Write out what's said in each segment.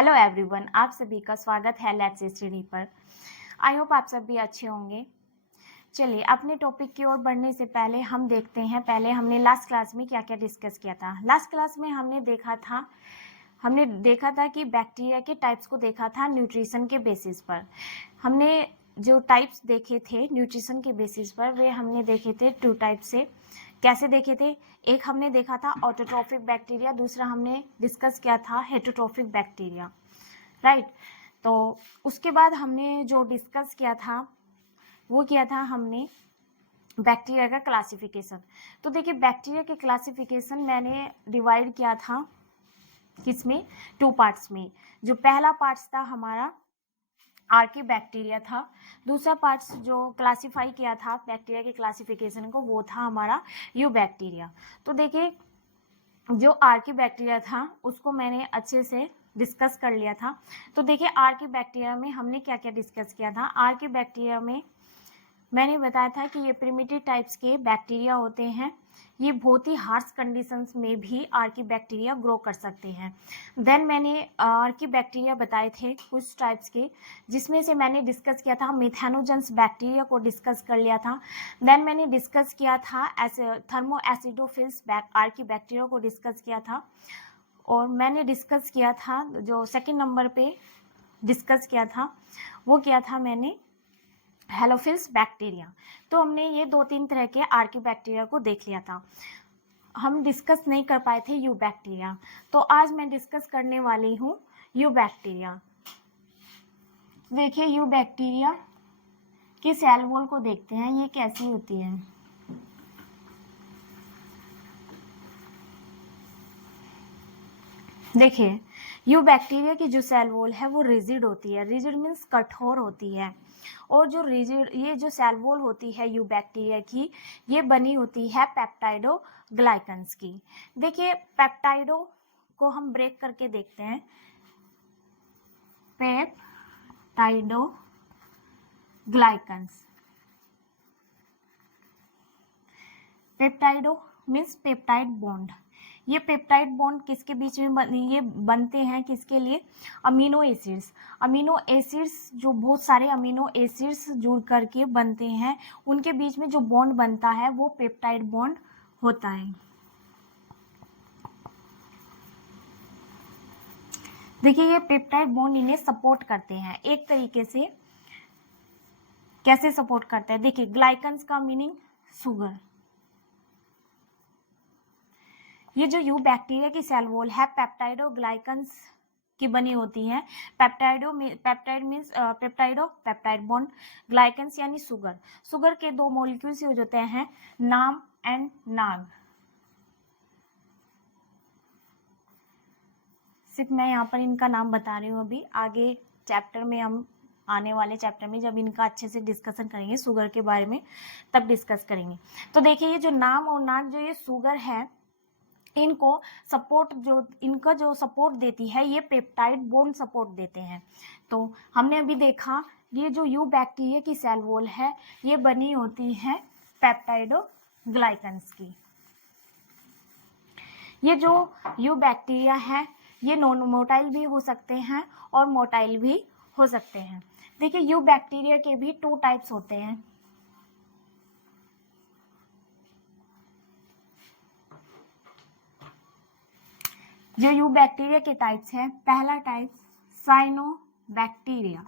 Hello everyone, आप सभी का स्वागत है लेट्स स्टडी पर। आई होप आप सब भी अच्छे होंगे। चलिए, अपने टॉपिक की ओर बढ़ने से पहले हम देखते हैं पहले हमने लास्ट क्लास में क्या क्या डिस्कस किया था। लास्ट क्लास में हमने देखा था कि बैक्टीरिया के टाइप्स को देखा था न्यूट्रिशन के बेसिस पर। हमने जो टाइप्स देखे थे न्यूट्रिशन के बेसिस पर वे हमने देखे थे टू टाइप से। कैसे देखे थे? एक हमने देखा था ऑटोट्रॉफिक बैक्टीरिया, दूसरा हमने डिस्कस किया था हेटरोट्रॉफिक बैक्टीरिया, राइट। तो उसके बाद हमने जो डिस्कस किया था वो किया था हमने बैक्टीरिया का क्लासिफिकेशन। तो देखिए, बैक्टीरिया के क्लासिफिकेशन मैंने डिवाइड किया था किसमें? टू पार्ट्स में। जो पहला पार्ट्स था हमारा आर्की बैक्टीरिया था, दूसरा पार्ट्स जो क्लासिफाई किया था बैक्टीरिया के क्लासिफिकेशन को वो था हमारा यू बैक्टीरिया। तो देखिए, जो आर्की बैक्टीरिया था उसको मैंने अच्छे से डिस्कस कर लिया था। तो देखिए, आर्की बैक्टीरिया में हमने क्या क्या डिस्कस किया था। आर्की बैक्टीरिया में मैंने बताया था कि ये प्रिमिटिव टाइप्स के बैक्टीरिया होते हैं। ये बहुत ही हार्श कंडीशंस में भी आर्की बैक्टीरिया ग्रो कर सकते हैं। देन मैंने आर्की बैक्टीरिया बताए थे कुछ टाइप्स के, जिसमें से मैंने डिस्कस किया था मिथेनोजेंस बैक्टीरिया को डिस्कस कर लिया था। देन मैंने डिस्कस किया था थर्मो एसिडोफिल्स आर्की बैक्टीरिया को डिस्कस किया था। और मैंने डिस्कस किया था जो सेकेंड नंबर पे डिस्कस किया था वो किया था मैंने हेलोफिल्स बैक्टीरिया। तो हमने ये 2-3 तरह के आर्की बैक्टीरिया को देख लिया था। हम डिस्कस नहीं कर पाए थे यू बैक्टीरिया, तो आज मैं डिस्कस करने वाली हूँ यू बैक्टीरिया। देखिए, यू बैक्टीरिया की सेल वॉल को देखते हैं ये कैसी होती है। देखिए, यू बैक्टीरिया की जो सेल वॉल है वो रिजिड होती है। रिजिड मीन्स कठोर होती है। और जो रिजिड ये जो सेल वॉल होती है यू बैक्टीरिया की, ये बनी होती है पेप्टाइडो ग्लाइकन्स की। देखिए, पेप्टाइडो को हम ब्रेक करके देखते हैं। पेप्टाइडो ग्लाइकन्स, पेप्टाइडो मीन्स पेप्टाइड बॉन्ड। ये पेप्टाइड बॉन्ड किसके बीच में ये बनते हैं? किसके लिए? Amino acids. अमीनो एसिड्स जो बहुत सारे अमीनो एसिड्स जुड़ करके बनते हैं, उनके बीच में जो बॉन्ड बनता है वो पेप्टाइड बॉन्ड होता है। देखिए, ये पेप्टाइड बॉन्ड इन्हें सपोर्ट करते हैं एक तरीके से। कैसे सपोर्ट करते हैं? देखिए, ग्लाइकन्स का मीनिंग शुगर। ये जो यू बैक्टीरिया की सेल वॉल है पेप्टाइडो ग्लाइकन्स की बनी होती है। पेप्टाइड मीन्स पेप्टाइड बॉन्ड, ग्लाइकन्स यानी शुगर। शुगर के दो मॉलिक्यूल्स यूज होते हैं, नाम एंड नाग। सिर्फ मैं यहाँ पर इनका नाम बता रही हूँ। अभी आगे चैप्टर में हम आने वाले चैप्टर में जब इनका अच्छे से डिस्कशन करेंगे शुगर के बारे में, तब डिस्कस करेंगे। तो देखिए, ये जो नाम और नाग, जो ये शुगर है, इनको सपोर्ट इनका जो सपोर्ट देती है ये पेप्टाइड बॉन्ड सपोर्ट देते हैं। तो हमने अभी देखा ये जो यू बैक्टीरिया की सेल वॉल है ये बनी होती है पेप्टाइडो ग्लाइकन्स की। ये जो यू बैक्टीरिया है ये नॉन मोटाइल भी हो सकते हैं और मोटाइल भी हो सकते हैं। देखिए, यू बैक्टीरिया के भी 2 टाइप्स होते हैं। जो यू बैक्टीरिया के टाइप्स हैं, पहला टाइप साइनोबैक्टीरिया,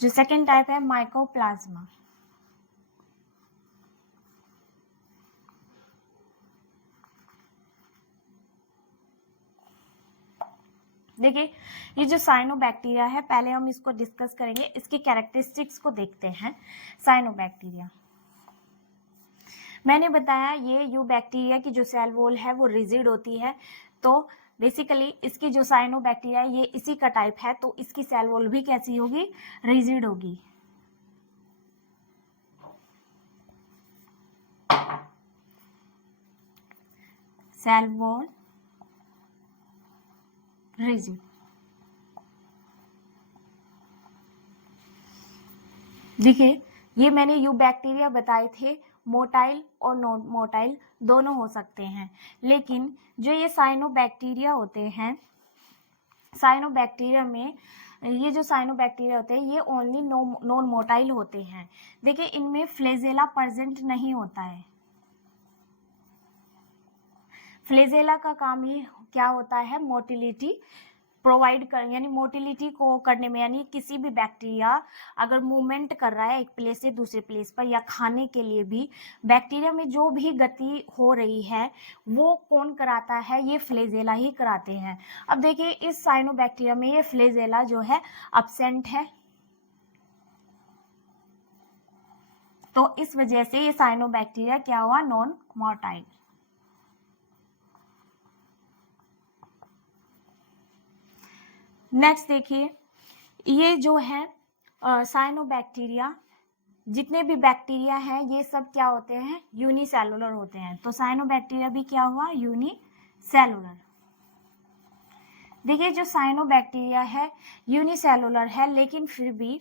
जो सेकेंड टाइप है माइकोप्लाज्मा। देखिए, ये जो साइनोबैक्टीरिया है पहले हम इसको डिस्कस करेंगे, इसकी कैरेक्टरिस्टिक्स को देखते हैं। साइनोबैक्टीरिया मैंने बताया ये यू बैक्टीरिया की जो सेल वॉल है वो रिजिड होती है। तो बेसिकली इसकी जो साइनोबैक्टीरिया ये इसी का टाइप है, तो इसकी सेल वॉल भी कैसी होगी? रिजिड होगी। Cell wall rigid. देखिए, ये मैंने यू बैक्टीरिया बताए थे मोटाइल और नॉन मोटाइल दोनों हो सकते हैं। लेकिन जो ये साइनोबैक्टीरिया होते हैं, साइनोबैक्टीरिया में ये जो साइनोबैक्टीरिया होते हैं ये ओनली नॉन मोटाइल होते हैं। देखिए इनमें फ्लेजेला प्रेजेंट नहीं होता है। फ्लेजेला का काम ही क्या होता है, मोटिलिटी प्रोवाइड कर, यानी मोटिलिटी को करने में, यानी किसी भी बैक्टीरिया अगर मूवमेंट कर रहा है एक प्लेस से दूसरे प्लेस पर, या खाने के लिए भी बैक्टीरिया में जो भी गति हो रही है वो कौन कराता है, ये फ्लेजेला ही कराते हैं। अब देखिए इस साइनोबैक्टीरिया में ये फ्लेजेला जो है अब्सेंट है, तो इस वजह से ये साइनोबैक्टीरिया क्या हुआ, नॉन मोटाइल। नेक्स्ट देखिए, ये जो है साइनोबैक्टीरिया, जितने भी बैक्टीरिया हैं ये सब क्या होते हैं, यूनिसेलुलर होते हैं। तो साइनोबैक्टीरिया भी क्या हुआ, यूनिसेलुलर। देखिए जो साइनोबैक्टीरिया है यूनिसेलुलर है, लेकिन फिर भी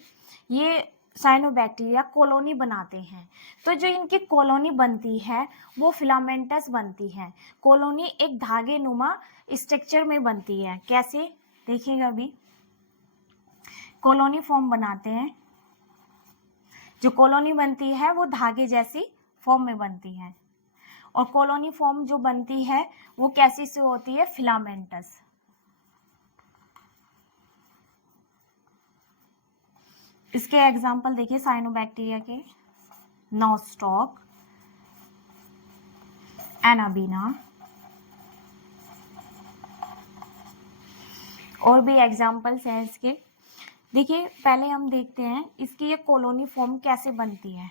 ये साइनोबैक्टीरिया कॉलोनी बनाते हैं। तो जो इनकी कॉलोनी बनती है वो फिलामेंटस बनती है। कॉलोनी एक धागे नुमा स्ट्रक्चर में बनती है। कैसे, देखिएगा अभी कॉलोनी फॉर्म बनाते हैं। जो कॉलोनी बनती है वो धागे जैसी फॉर्म में बनती है, और कॉलोनी फॉर्म जो बनती है वो कैसी से होती है, फिलामेंटस। इसके एग्जाम्पल देखिए साइनोबैक्टीरिया के, नोस्टॉक, एनाबीना, और भी एग्जाम्पल्स हैं इसके। देखिए पहले हम देखते हैं इसकी ये कॉलोनी फॉर्म कैसे बनती है।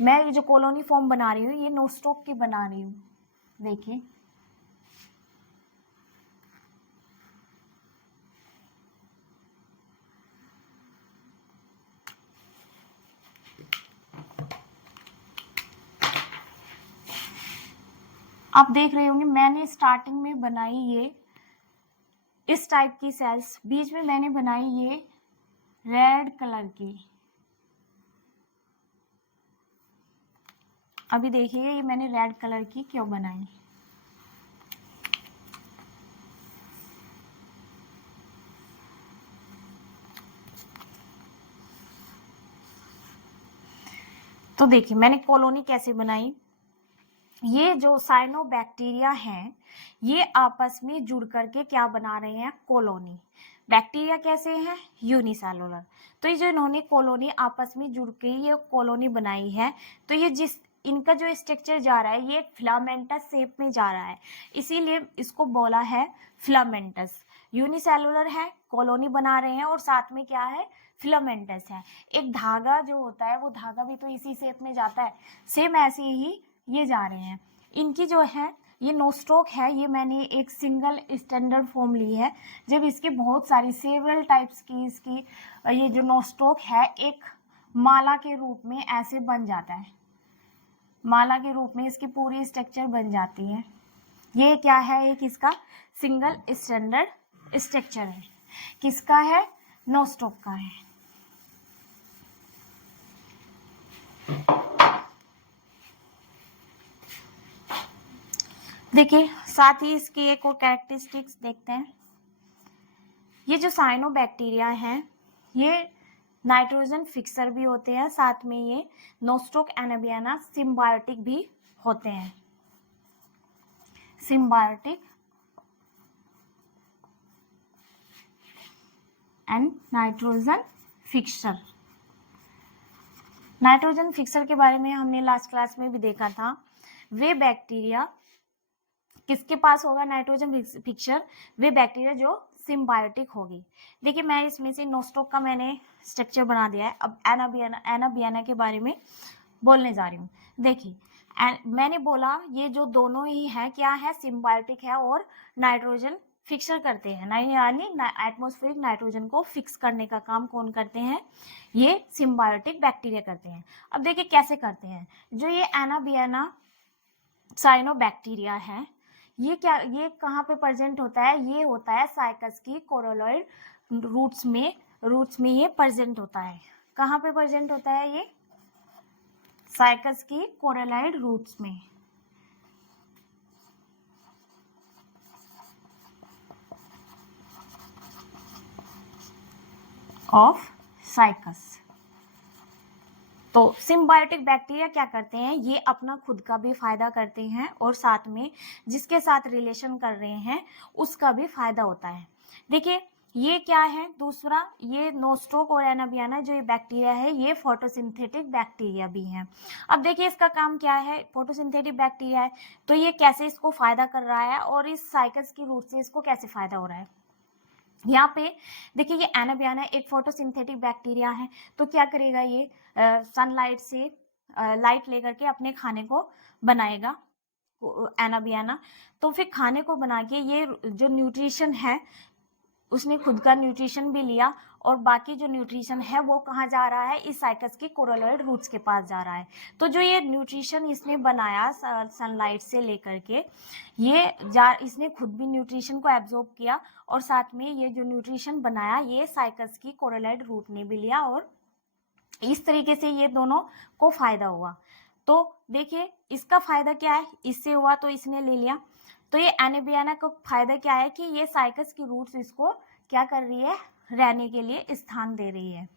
मैं ये जो कॉलोनी फॉर्म बना रही हूँ ये नोस्टॉक की बना रही हूँ। देखिए आप देख रहे होंगे मैंने स्टार्टिंग में बनाई ये इस टाइप की सेल्स, बीच में मैंने बनाई ये रेड कलर की। अभी देखिए ये मैंने रेड कलर की क्यों बनाई। तो देखिए मैंने कॉलोनी कैसे बनाई। ये जो साइनोबैक्टीरिया हैं ये आपस में जुड़ करके क्या बना रहे हैं, कॉलोनी। बैक्टीरिया कैसे हैं, यूनिसेलुलर। तो ये जो इन्होंने कॉलोनी आपस में जुड़ के ये कॉलोनी बनाई है, तो ये जिस इनका जो स्ट्रक्चर जा रहा है ये फिलामेंटस शेप में जा रहा है, इसीलिए इसको बोला है फिलामेंटस। यूनिसेलुलर है, कॉलोनी बना रहे हैं, और साथ में क्या है, फिलामेंटस है। एक धागा जो होता है वो धागा भी तो इसी शेप में जाता है, सेम ऐसे ही ये जा रहे हैं। इनकी जो है ये नोस्टॉक है, ये मैंने एक सिंगल स्टैंडर्ड फॉर्म ली है। जब इसकी बहुत सारी सेवरल टाइप्स की इसकी ये जो नोस्टॉक है एक माला के रूप में ऐसे बन जाता है, माला के रूप में इसकी पूरी स्ट्रक्चर बन जाती है। ये क्या है, एक इसका सिंगल स्टैंडर्ड स्ट्रक्चर है। किसका है, नोस्टॉक का है। देखिए साथ ही इसकी एक और कैरेक्टरिस्टिक्स देखते हैं। ये जो साइनोबैक्टीरिया हैं ये नाइट्रोजन फिक्सर भी होते हैं, साथ में ये नोस्टॉक एनाबियाना सिम्बायोटिक भी होते हैं। Symbiotic and nitrogen fixer. Nitrogen fixer के बारे में हमने लास्ट क्लास में भी देखा था। वे बैक्टीरिया किसके पास होगा नाइट्रोजन फिक्सर, वे बैक्टीरिया जो सिम्बायोटिक होगी। देखिए मैं इसमें से नोस्टॉक का मैंने स्ट्रक्चर बना दिया है। अब एनाबियाना के बारे में बोलने जा रही हूँ। देखिए मैंने बोला ये जो दोनों ही है क्या है, सिम्बायोटिक है और नाइट्रोजन फिक्सर करते हैं, यानी एटमॉस्फेरिक नाइट्रोजन को फिक्स करने का काम कौन करते हैं, ये सिम्बायोटिक बैक्टीरिया करते हैं। अब देखिए कैसे करते हैं। जो ये एनाबियाना साइनोबैक्टीरिया है ये क्या, ये कहाँ पे प्रेजेंट होता है, ये होता है साइकस की कोरोलॉइड रूट्स में ये प्रेजेंट होता है। कहाँ पे प्रेजेंट होता है ये, साइकस की कोरेलाइड रूट्स में। Of cycas. तो सिम्बायोटिक बैक्टीरिया क्या करते हैं, ये अपना खुद का भी फायदा करते हैं और साथ में जिसके साथ रिलेशन कर रहे हैं उसका भी फायदा होता है। देखिए ये क्या है, दूसरा ये नोस्ट्रोक और एनाबियाना जो ये बैक्टीरिया है ये फोटोसिंथेटिक बैक्टीरिया भी हैं। अब देखिए इसका काम क्या है, फोटोसिंथेटिक बैक्टीरिया है तो ये कैसे इसको फायदा कर रहा है और इस साइकस की रूट से इसको कैसे फायदा हो रहा है। यहाँ पे देखिए ये एनाबियाना एक फोटोसिंथेटिक बैक्टीरिया है, तो क्या करेगा ये सनलाइट से लाइट लेकर के अपने खाने को बनाएगा एनाबियाना। तो फिर खाने को बना के ये जो न्यूट्रिशन है उसने खुद का न्यूट्रिशन भी लिया और बाकी जो न्यूट्रिशन है वो कहाँ जा रहा है, इस साइकस के कोरोलॉइड रूट्स के पास जा रहा है। तो जो ये न्यूट्रिशन इसने बनाया सनलाइट से लेकर के इसने खुद भी न्यूट्रिशन को एब्जॉर्ब किया और साथ में ये जो न्यूट्रिशन बनाया ये साइकस की कोरोलॉइड रूट ने भी लिया और इस तरीके से ये दोनों को फायदा हुआ। तो देखिए इसका फायदा क्या है, इससे हुआ तो इसने ले लिया। तो ये एनाबियाना को फायदा क्या है कि ये साइकस की रूट्स इसको क्या कर रही है, रहने के लिए स्थान दे रही है।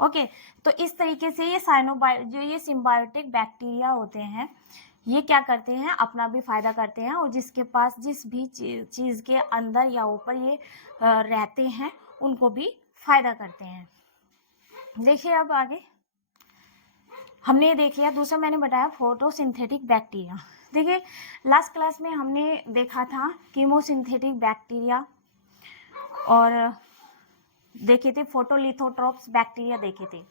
ओके, तो इस तरीके से ये जो ये सिम्बायोटिक बैक्टीरिया होते हैं ये क्या करते हैं, अपना भी फायदा करते हैं और जिसके पास जिस भी चीज के अंदर या ऊपर ये रहते हैं उनको भी फायदा करते हैं। देखिए अब आगे हमने देख लिया, दूसरा मैंने बताया फोटोसिंथेटिक बैक्टीरिया। देखिए लास्ट क्लास में हमने देखा था कीमोसिंथेटिक बैक्टीरिया और देखे थे फोटोलिथोट्रोप्स बैक्टीरिया देखे थे।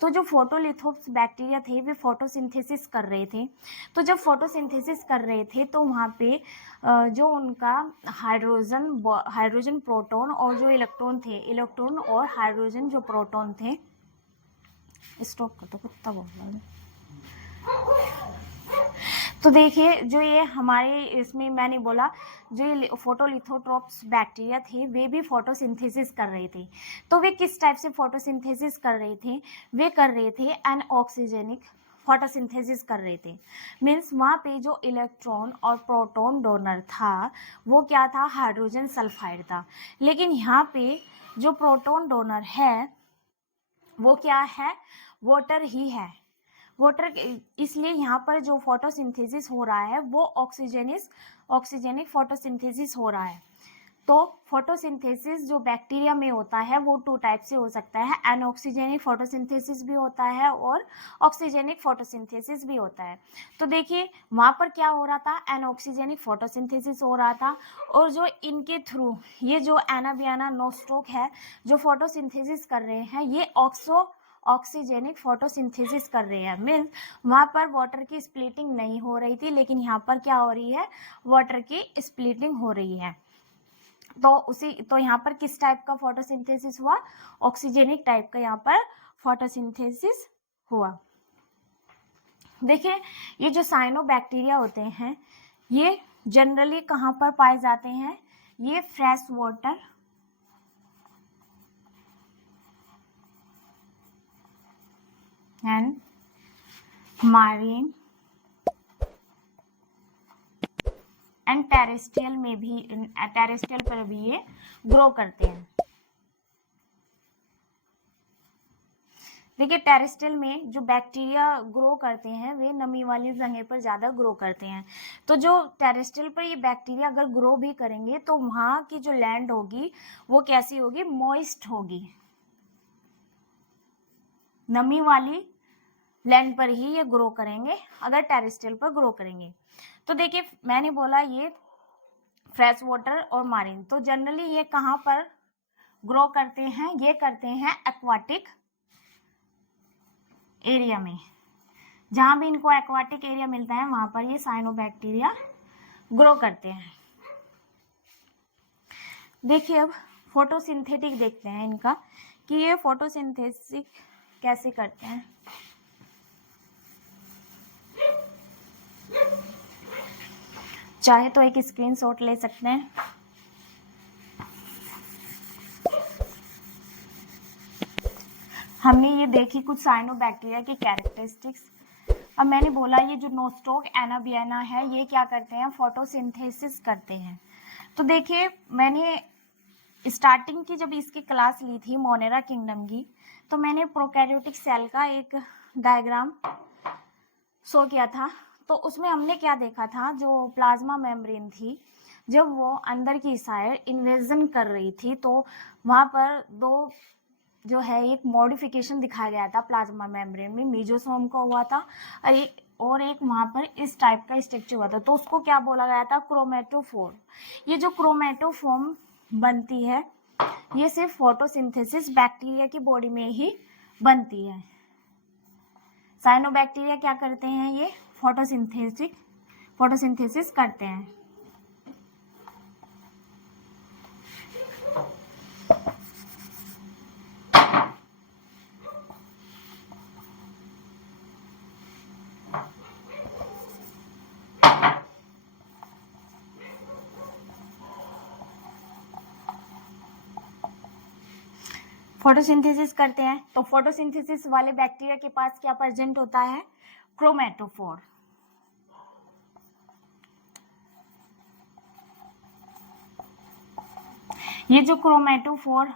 तो जो फोटोलिथोप्स बैक्टीरिया थे वे फोटोसिंथेसिस कर रहे थे। तो जब फोटोसिंथेसिस कर रहे थे तो वहाँ पे जो उनका हाइड्रोजन प्रोटॉन और जो इलेक्ट्रॉन थे, इलेक्ट्रॉन और हाइड्रोजन जो प्रोटॉन थे, स्टॉप कर दो कुत्ता बोल रहा है। तो देखिए जो ये हमारे इसमें मैंने बोला जो ये फोटोलिथोट्रोप्स बैक्टीरिया थे वे भी फोटोसिंथेसिस कर रहे थे। तो वे किस टाइप से फोटोसिंथेसिस कर रहे थे, वे कर रहे थे एनऑक्सीजेनिक फोटोसिंथेसिस कर रहे थे। मीन्स वहाँ पे जो इलेक्ट्रॉन और प्रोटॉन डोनर था वो क्या था, हाइड्रोजन सल्फाइड था। लेकिन यहाँ पे जो प्रोटॉन डोनर है वो क्या है, वाटर ही है। वाटर, इसलिए यहाँ पर जो फोटोसिंथेसिस हो रहा है वो ऑक्सीजेनिक फोटोसिंथेसिस हो रहा है। तो फोटोसिंथेसिस जो बैक्टीरिया में होता है वो टू टाइप से हो सकता है, एनऑक्सीजेनिक फोटोसिंथेसिस भी होता है और ऑक्सीजेनिक फोटोसिंथेसिस भी होता है। तो देखिए वहाँ पर क्या हो रहा था, एनऑक्सीजेनिक फोटोसिंथेसिस हो रहा था और जो इनके थ्रू ये जो एनाबियाना नोस्ट्रोक है जो फोटोसिंथेसिस कर रहे हैं ये ऑक्सीजेनिक फोटोसिंथेसिस कर रहे हैं। मीन्स वहाँ पर वाटर की स्प्लिटिंग नहीं हो रही थी लेकिन यहाँ पर क्या हो रही है, वाटर की स्प्लिटिंग हो रही है। तो यहाँ पर किस टाइप का फोटोसिंथेसिस हुआ, ऑक्सीजेनिक टाइप का यहाँ पर फोटोसिंथेसिस हुआ। देखिए ये जो साइनोबैक्टीरिया होते हैं ये जनरली कहाँ पर पाए जाते हैं, ये fresh water and marine and terrestrial में भी, टेरेस्ट्रियल पर भी ये ग्रो करते हैं। देखिए टेरेस्ट्रियल में जो बैक्टीरिया ग्रो करते हैं वे नमी वाली जगह पर ज़्यादा ग्रो करते हैं। तो जो टेरेस्ट्रियल पर ये बैक्टीरिया अगर ग्रो भी करेंगे तो वहाँ की जो लैंड होगी वो कैसी होगी, मॉइस्ट होगी, नमी वाली लैंड पर ही ये ग्रो करेंगे अगर टेरेस्ट्रियल पर ग्रो करेंगे। तो देखिए मैंने बोला ये फ्रेश वाटर और मारीन, तो जनरली ये कहाँ पर ग्रो करते हैं, ये करते हैं एक्वाटिक एरिया में। जहाँ भी इनको एक्वाटिक एरिया मिलता है वहाँ पर ये साइनोबैक्टीरिया ग्रो करते हैं। देखिए अब फोटोसिंथेटिक देखते हैं इनका कि ये फोटोसिंथेसिस कैसे करते हैं। चाहे तो एक स्क्रीनशॉट ले सकते हैं। हमने ये देखी कुछ साइनोबैक्टीरिया की कैरेक्टरिस्टिक्स। अब मैंने बोला ये जो नोस्टॉक एनाबियाना है ये क्या करते हैं, फोटोसिंथेसिस करते हैं। तो देखिए मैंने स्टार्टिंग की जब इसकी क्लास ली थी मोनेरा किंगडम की, तो मैंने प्रोकैरियोटिक सेल का एक डायग्राम शो किया था। तो उसमें हमने क्या देखा था, जो प्लाज्मा मेम्ब्रेन थी जब वो अंदर की साइड इन्वेजन कर रही थी तो वहाँ पर दो जो है एक मॉडिफिकेशन दिखाया गया था प्लाज्मा मेम्ब्रेन में, मीजोसोम का हुआ था और एक वहाँ पर इस टाइप का स्ट्रक्चर हुआ था। तो उसको क्या बोला गया था, क्रोमेटोफोर। ये जो क्रोमेटोफोम बनती है ये सिर्फ फोटोसिंथेसिस बैक्टीरिया की बॉडी में ही बनती है। साइनोबैक्टीरिया क्या करते हैं, ये फोटोसिंथेसिस करते हैं। फोटोसिंथेसिस करते हैं तो फोटोसिंथेसिस वाले बैक्टीरिया के पास क्या प्रेजेंट होता है, क्रोमेटोफोर। ये जो क्रोमेटोफोर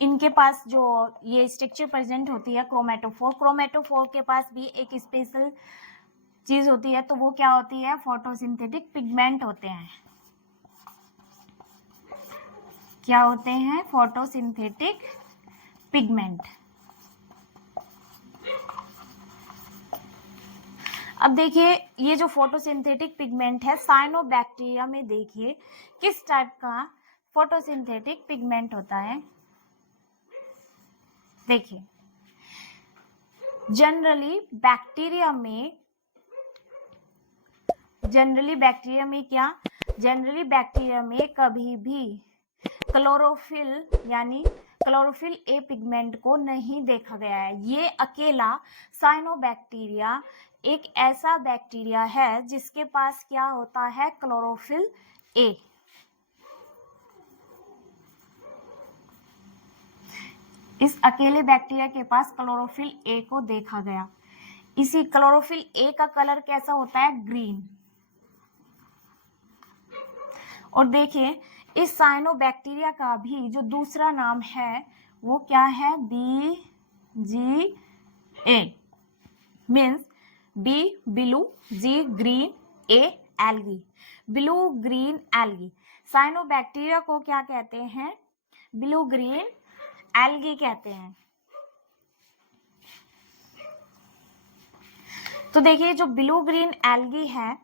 इनके पास जो ये स्ट्रक्चर प्रेजेंट होती है क्रोमेटोफोर के पास भी एक स्पेशल चीज होती है, तो वो क्या होती है, फोटोसिंथेटिक पिगमेंट होते हैं। क्या होते हैं, फोटोसिंथेटिक पिगमेंट। अब देखिए ये जो फोटोसिंथेटिक पिगमेंट है साइनोबैक्टीरिया में देखिए किस टाइप का फोटोसिंथेटिक पिगमेंट होता है। देखिए जनरली बैक्टीरिया में कभी भी क्लोरोफिल ए पिगमेंट को नहीं देखा गया है। ये अकेला साइनोबैक्टीरिया एक ऐसा बैक्टीरिया है जिसके पास क्या होता है, क्लोरोफिल ए। इस अकेले बैक्टीरिया के पास क्लोरोफिल ए को देखा गया। इसी क्लोरोफिल ए का कलर कैसा होता है, ग्रीन। और देखिए इस साइनोबैक्टीरिया का भी जो दूसरा नाम है वो क्या है, BGA, means B blue, G green, A algae, blue green algae. Cyanobacteria को क्या कहते हैं, ब्लू ग्रीन एल्गी कहते हैं। तो देखिए जो ब्लू ग्रीन एल्गी है,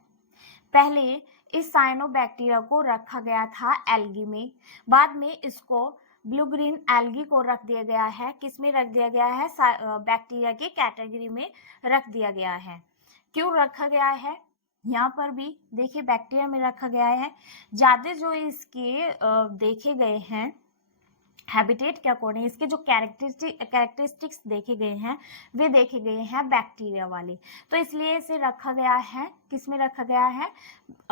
पहले इस साइनोबैक्टीरिया को रखा गया था एल्गी में, बाद में इसको ब्लू ग्रीन एल्गी को रख दिया गया है, किसमें रख दिया गया है, बैक्टीरिया की कैटेगरी में रख दिया गया है। क्यों रखा गया है, यहाँ पर भी देखिए बैक्टीरिया में रखा गया है। ज्यादा जो इसके देखे गए हैं हैबिटेट के अकॉर्डिंग, इसके जो कैरेक्टरिस्टिक्स देखे गए हैं वे देखे गए हैं बैक्टीरिया वाले, तो इसलिए इसे रखा गया है, किसमें रखा गया है,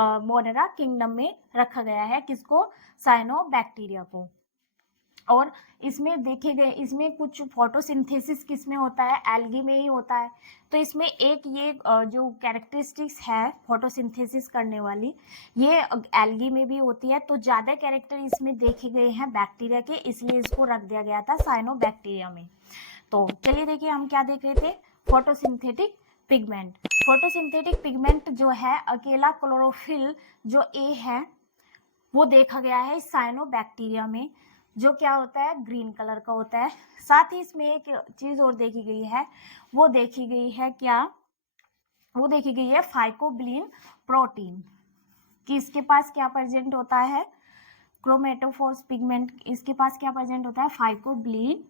मोनेरा किंगडम में रखा गया है, किसको, साइनोबैक्टीरिया को। और इसमें देखे गए, इसमें कुछ फोटोसिंथेसिस किसमें होता है, एल्गी में ही होता है। तो इसमें एक ये जो कैरेक्टरिस्टिक्स है फोटोसिंथेसिस करने वाली, ये एल्गी में भी होती है। तो ज्यादा कैरेक्टर इसमें देखे गए हैं बैक्टीरिया के, इसलिए इसको रख दिया गया था साइनोबैक्टीरिया में। तो चलिए देखिए हम क्या देख रहे थे, फोटोसिंथेटिक पिगमेंट। फोटोसिंथेटिक पिगमेंट जो है अकेला क्लोरोफिल जो ए है वो देखा गया है साइनोबैक्टीरिया में, जो क्या होता है, ग्रीन कलर का होता है। साथ ही इसमें एक चीज और देखी गई है, वो देखी गई है क्या, वो देखी गई है फाइकोबिलिन प्रोटीन कि इसके पास क्या प्रेजेंट होता है, क्रोमेटोफोर्स पिगमेंट, इसके पास क्या प्रेजेंट होता है, फाइकोबिलिन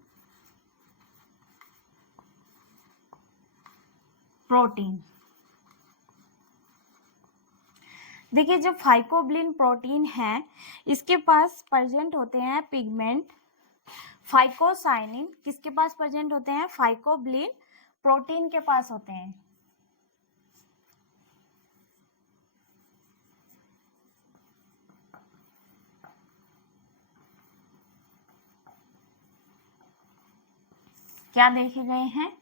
प्रोटीन। देखिए जो फाइकोबिलिन प्रोटीन है इसके पास प्रेजेंट होते हैं पिगमेंट फाइकोसाइनिन, किसके पास प्रेजेंट होते हैं, फाइकोबिलिन प्रोटीन के पास होते हैं। क्या देखे गए हैं,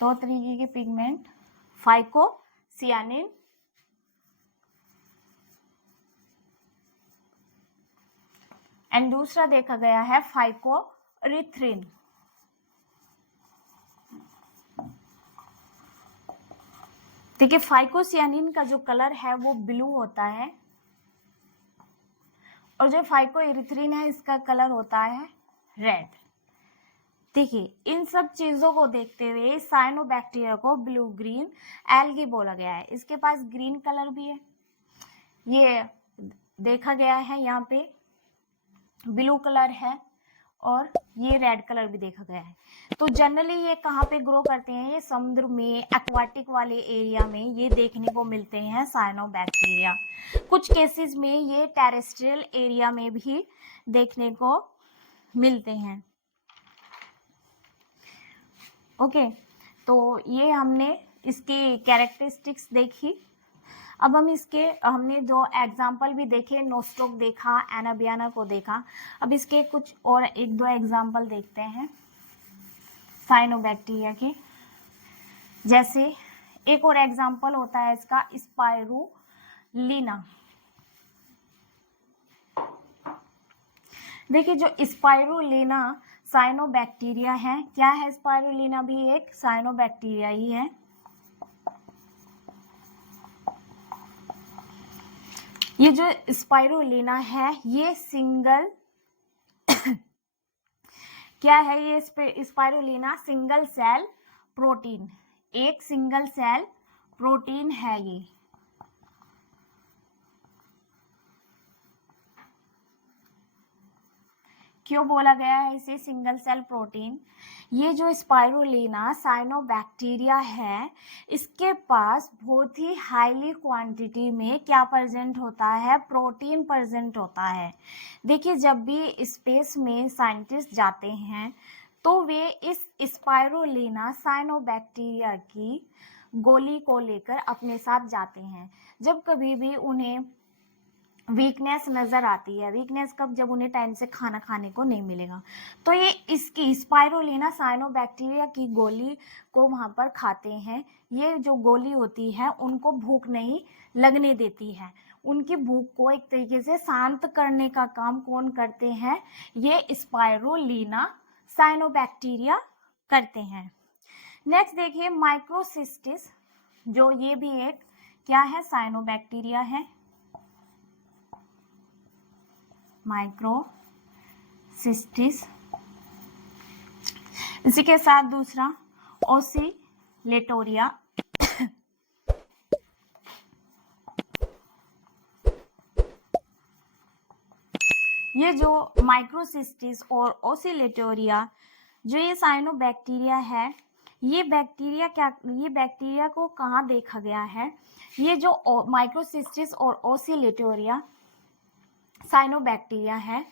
दो तरीके के पिगमेंट, फाइकोसियानिन एंड दूसरा देखा गया है फाइकोरिथ्रिन। देखिए फाइकोसियानिन का जो कलर है वो ब्लू होता है और जो फाइकोइरिथ्रिन है इसका कलर होता है रेड। देखिए इन सब चीजों को देखते हुए साइनोबैक्टीरिया को ब्लू ग्रीन एल्गी बोला गया है। इसके पास ग्रीन कलर भी है, ये देखा गया है, यहाँ पे ब्लू कलर है और ये रेड कलर भी देखा गया है। तो जनरली ये कहाँ पे ग्रो करते हैं, ये समुद्र में, एक्वाटिक वाले एरिया में ये देखने को मिलते हैं साइनोबैक्टीरिया। कुछ केसेस में ये टेरेस्ट्रियल एरिया में भी देखने को मिलते हैं। ओके, तो ये हमने इसकी कैरेक्टरिस्टिक्स देखी। अब हमने जो एग्जाम्पल भी देखे, नोस्टोक देखा, एनाबियाना को देखा। अब इसके कुछ और एक दो एग्जाम्पल देखते हैं साइनोबैक्टीरिया के। जैसे एक और एग्जाम्पल होता है इसका स्पाइरुलिना। देखिए जो स्पाइरुलिना साइनोबैक्टीरिया है, क्या है स्पाइरुलिना भी एक साइनोबैक्टीरिया ही है। ये जो स्पाइरुलिना है ये सिंगल क्या है, ये स्पाइरुलिना सिंगल सेल प्रोटीन, एक सिंगल सेल प्रोटीन है ये। क्यों बोला गया है इसे सिंगल सेल प्रोटीन? ये जो स्पाइरुलिना साइनोबैक्टीरिया है इसके पास बहुत ही हाईली क्वांटिटी में क्या प्रेजेंट होता है, प्रोटीन प्रेजेंट होता है। देखिए जब भी स्पेस में साइंटिस्ट जाते हैं तो वे इस स्पाइरुलिना साइनोबैक्टीरिया की गोली को लेकर अपने साथ जाते हैं। जब कभी भी उन्हें वीकनेस नजर आती है, वीकनेस कब, जब उन्हें टाइम से खाना खाने को नहीं मिलेगा, तो ये इसकी स्पाइरुलिना साइनोबैक्टीरिया की गोली को वहां पर खाते हैं। ये जो गोली होती है उनको भूख नहीं लगने देती है, उनकी भूख को एक तरीके से शांत करने का काम कौन करते हैं, ये स्पाइरुलिना साइनोबैक्टीरिया करते हैं। नेक्स्ट देखिए माइक्रोसिस्टिस, जो ये भी एक क्या है, साइनोबैक्टीरिया है। माइक्रोसिस्टिस, इसी के साथ दूसरा ओसिलेटोरिया। ये जो माइक्रोसिस्टिस और ओसिलेटोरिया जो ये साइनोबैक्टीरिया है, ये बैक्टीरिया को कहाँ देखा गया है, ये जो माइक्रोसिस्टिस और ओसिलेटोरिया साइनोबैक्टीरिया है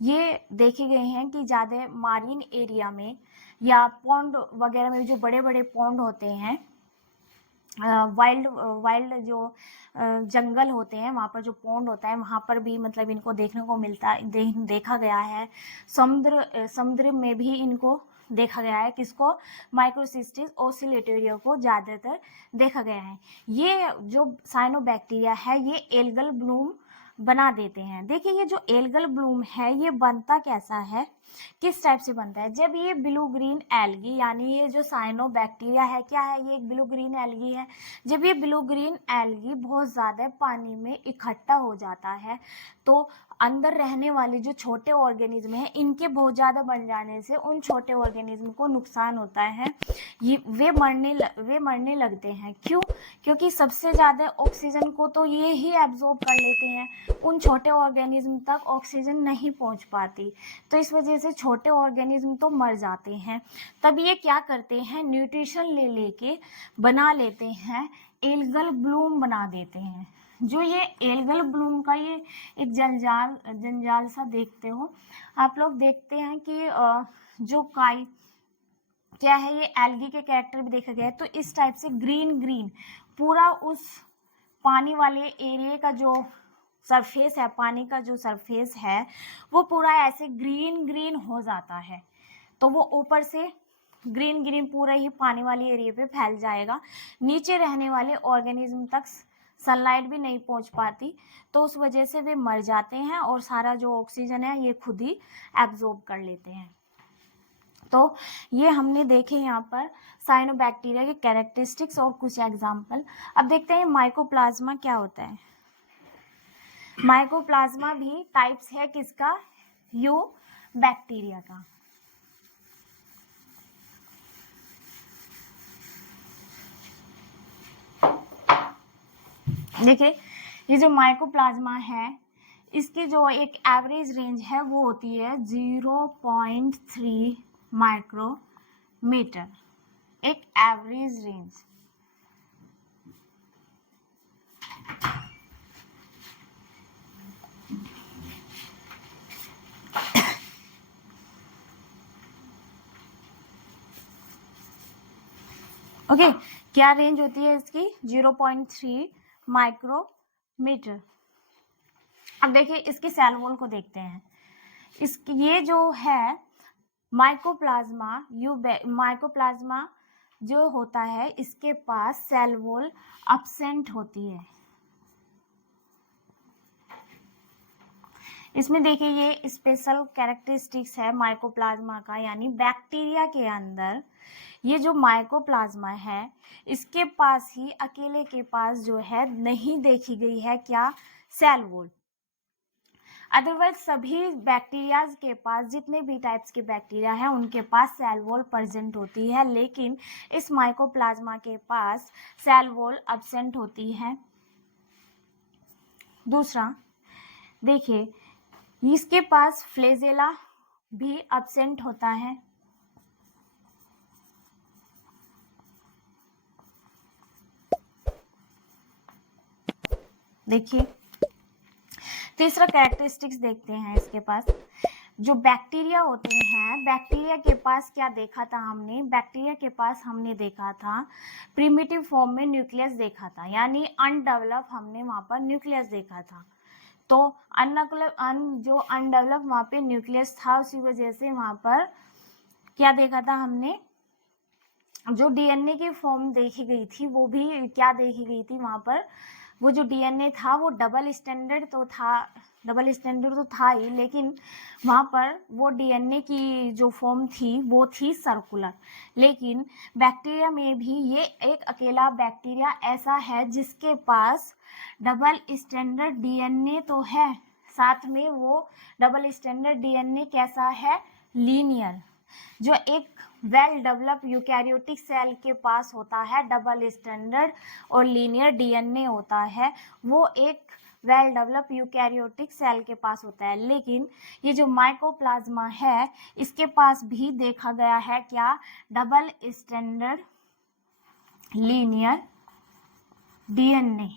ये देखे गए हैं कि ज़्यादा मारीन एरिया में या पॉन्ड वगैरह में, जो बड़े बड़े पॉन्ड होते हैं, वाइल्ड जो जंगल होते हैं वहाँ पर जो पॉन्ड होता है वहाँ पर भी मतलब इनको देखने को देखा गया है। समुद्र में भी इनको देखा गया है, किसको, माइक्रोसिस्टिस ओसिलेटोरिया को ज़्यादातर देखा गया है। ये जो साइनोबैक्टीरिया है ये एल्गल ब्लूम बना देते हैं। देखिए ये जो एल्गल ब्लूम है ये बनता कैसा है, किस टाइप से बनता है, जब ये ब्लू ग्रीन एल्गी, यानी ये जो साइनोबैक्टीरिया है क्या है, ये एक ब्लू ग्रीन एल्गी है। जब ये ब्लू ग्रीन एल्गी बहुत ज़्यादा पानी में इकट्ठा हो जाता है तो अंदर रहने वाले जो छोटे ऑर्गेनिज्म हैं इनके बहुत ज़्यादा बन जाने से उन छोटे ऑर्गेनिज्म को नुकसान होता है, वे मरने लगते हैं। क्यों? क्योंकि सबसे ज़्यादा ऑक्सीजन को तो ये ही एब्जॉर्ब कर लेते हैं, उन छोटे ऑर्गेनिज्म तक ऑक्सीजन नहीं पहुंच पाती, तो इस वजह से छोटे ऑर्गेनिज्म तो मर जाते हैं। तब ये क्या करते हैं, न्यूट्रिशन लेके बना लेते हैं, एल्गल ब्लूम बना देते हैं। जो ये एल्गल ब्लूम का ये एक जंजाल सा देखते हो आप लोग, देखते हैं कि जो काई क्या है, ये एल्गी के कैरेक्टर भी देखा गया है। तो इस टाइप से ग्रीन पूरा उस पानी वाले एरिया का जो सरफेस है, पानी का जो सरफेस है वो पूरा ऐसे ग्रीन हो जाता है। तो वो ऊपर से ग्रीन ग्रीन पूरा ही पानी वाली एरिया पे फैल जाएगा, नीचे रहने वाले ऑर्गेनिज्म तक सनलाइट भी नहीं पहुंच पाती, तो उस वजह से वे मर जाते हैं और सारा जो ऑक्सीजन है ये खुद ही एब्जॉर्ब कर लेते हैं। तो ये हमने देखे यहाँ पर साइनोबैक्टीरिया के कैरेक्टरिस्टिक्स और कुछ एग्जाम्पल। अब देखते हैं माइकोप्लाज्मा क्या होता है। माइकोप्लाज्मा भी टाइप्स है किसका, यू बैक्टीरिया का। देखिए ये जो माइकोप्लाज्मा है इसकी जो एक एवरेज रेंज है वो होती है 0.3 माइक्रोमीटर, एक एवरेज रेंज। ओके, क्या रेंज होती है इसकी, 0.3 माइक्रोमीटर। अब देखिए इसकी सेल वॉल को देखते हैं। इसकी ये जो है माइकोप्लाज्मा माइकोप्लाज्मा जो होता है इसके पास सेल वॉल एब्सेंट होती है। इसमें देखिए ये स्पेशल कैरेक्टरिस्टिक्स है माइकोप्लाज्मा का, यानी बैक्टीरिया के अंदर ये जो माइकोप्लाज्मा है इसके पास ही अकेले के पास जो है नहीं देखी गई है क्या, सेल वॉल। अदरवाइज सभी बैक्टीरियाज के पास, जितने भी टाइप्स के बैक्टीरिया हैं उनके पास सेल वॉल प्रेजेंट होती है, लेकिन इस माइकोप्लाज्मा के पास सेल वॉल एब्सेंट होती है। दूसरा देखिए इसके पास फ्लैजेला भी एब्सेंट होता है। देखिए तीसरा कैरेक्टरिस्टिक्स देखते हैं इसके पास। जो बैक्टीरिया होते हैं, बैक्टीरिया के पास क्या देखा था हमने, बैक्टीरिया के पास हमने देखा था प्रिमिटिव फॉर्म में न्यूक्लियस देखा था, यानी अनडेवलप हमने वहां पर न्यूक्लियस देखा था। तो जो अनडेवलप वहां पे न्यूक्लियस था उसी वजह से वहां पर क्या देखा था हमने, जो डीएनए की फॉर्म देखी गई थी वो भी क्या देखी गई थी वहां पर, वो जो डीएनए था वो डबल स्टैंडर्ड तो था ही, लेकिन वहां पर वो डीएनए की जो फॉर्म थी वो थी सर्कुलर। लेकिन बैक्टीरिया में भी ये एक अकेला बैक्टीरिया ऐसा है जिसके पास डबल स्टैंडर्ड डीएनए तो है, साथ में वो डबल स्टैंडर्ड डीएनए कैसा है, लीनियर। जो एक वेल डेवलप यूकैरियोटिक सेल के पास होता है डबल स्टैंडर्ड और लीनियर डीएनए होता है, वो एक वेल डेवलप यूकैरियोटिक सेल के पास होता है। लेकिन ये जो माइकोप्लाज्मा है इसके पास भी देखा गया है क्या, डबल स्टैंडर्ड लीनियर डीएनए।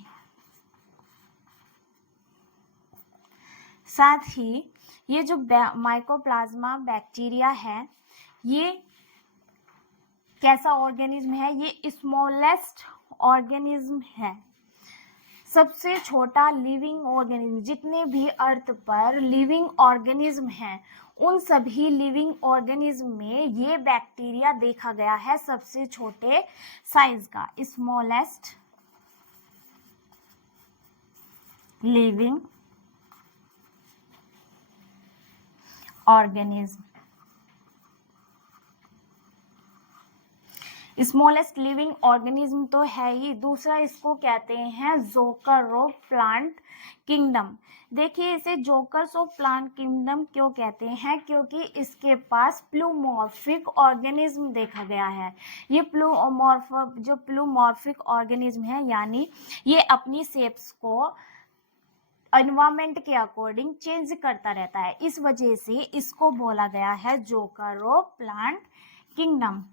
साथ ही ये जो माइकोप्लाज्मा बैक्टीरिया है ये कैसा ऑर्गेनिज्म है, ये स्मॉलेस्ट ऑर्गेनिज्म है, सबसे छोटा लिविंग ऑर्गेनिज्म। जितने भी अर्थ पर लिविंग ऑर्गेनिज्म हैं उन सभी लिविंग ऑर्गेनिज्म में ये बैक्टीरिया देखा गया है सबसे छोटे साइज का, smallest living organism. Smallest living organism तो है ही, दूसरा इसको कहते हैं जोकर ऑफ प्लांट किंगडम। देखिए इसे जोकर्स ऑफ प्लांट किंगडम क्यों कहते हैं, क्योंकि इसके पास प्लूमॉर्फिक ऑर्गेनिज्म देखा गया है। ये प्लूमॉर्फिक ऑर्गेनिज्म है, यानी ये अपनी शेप्स को एनवायरमेंट के अकॉर्डिंग चेंज करता रहता है, इस वजह से इसको बोला गया है जोकर ऑफ प्लांट किंगडम।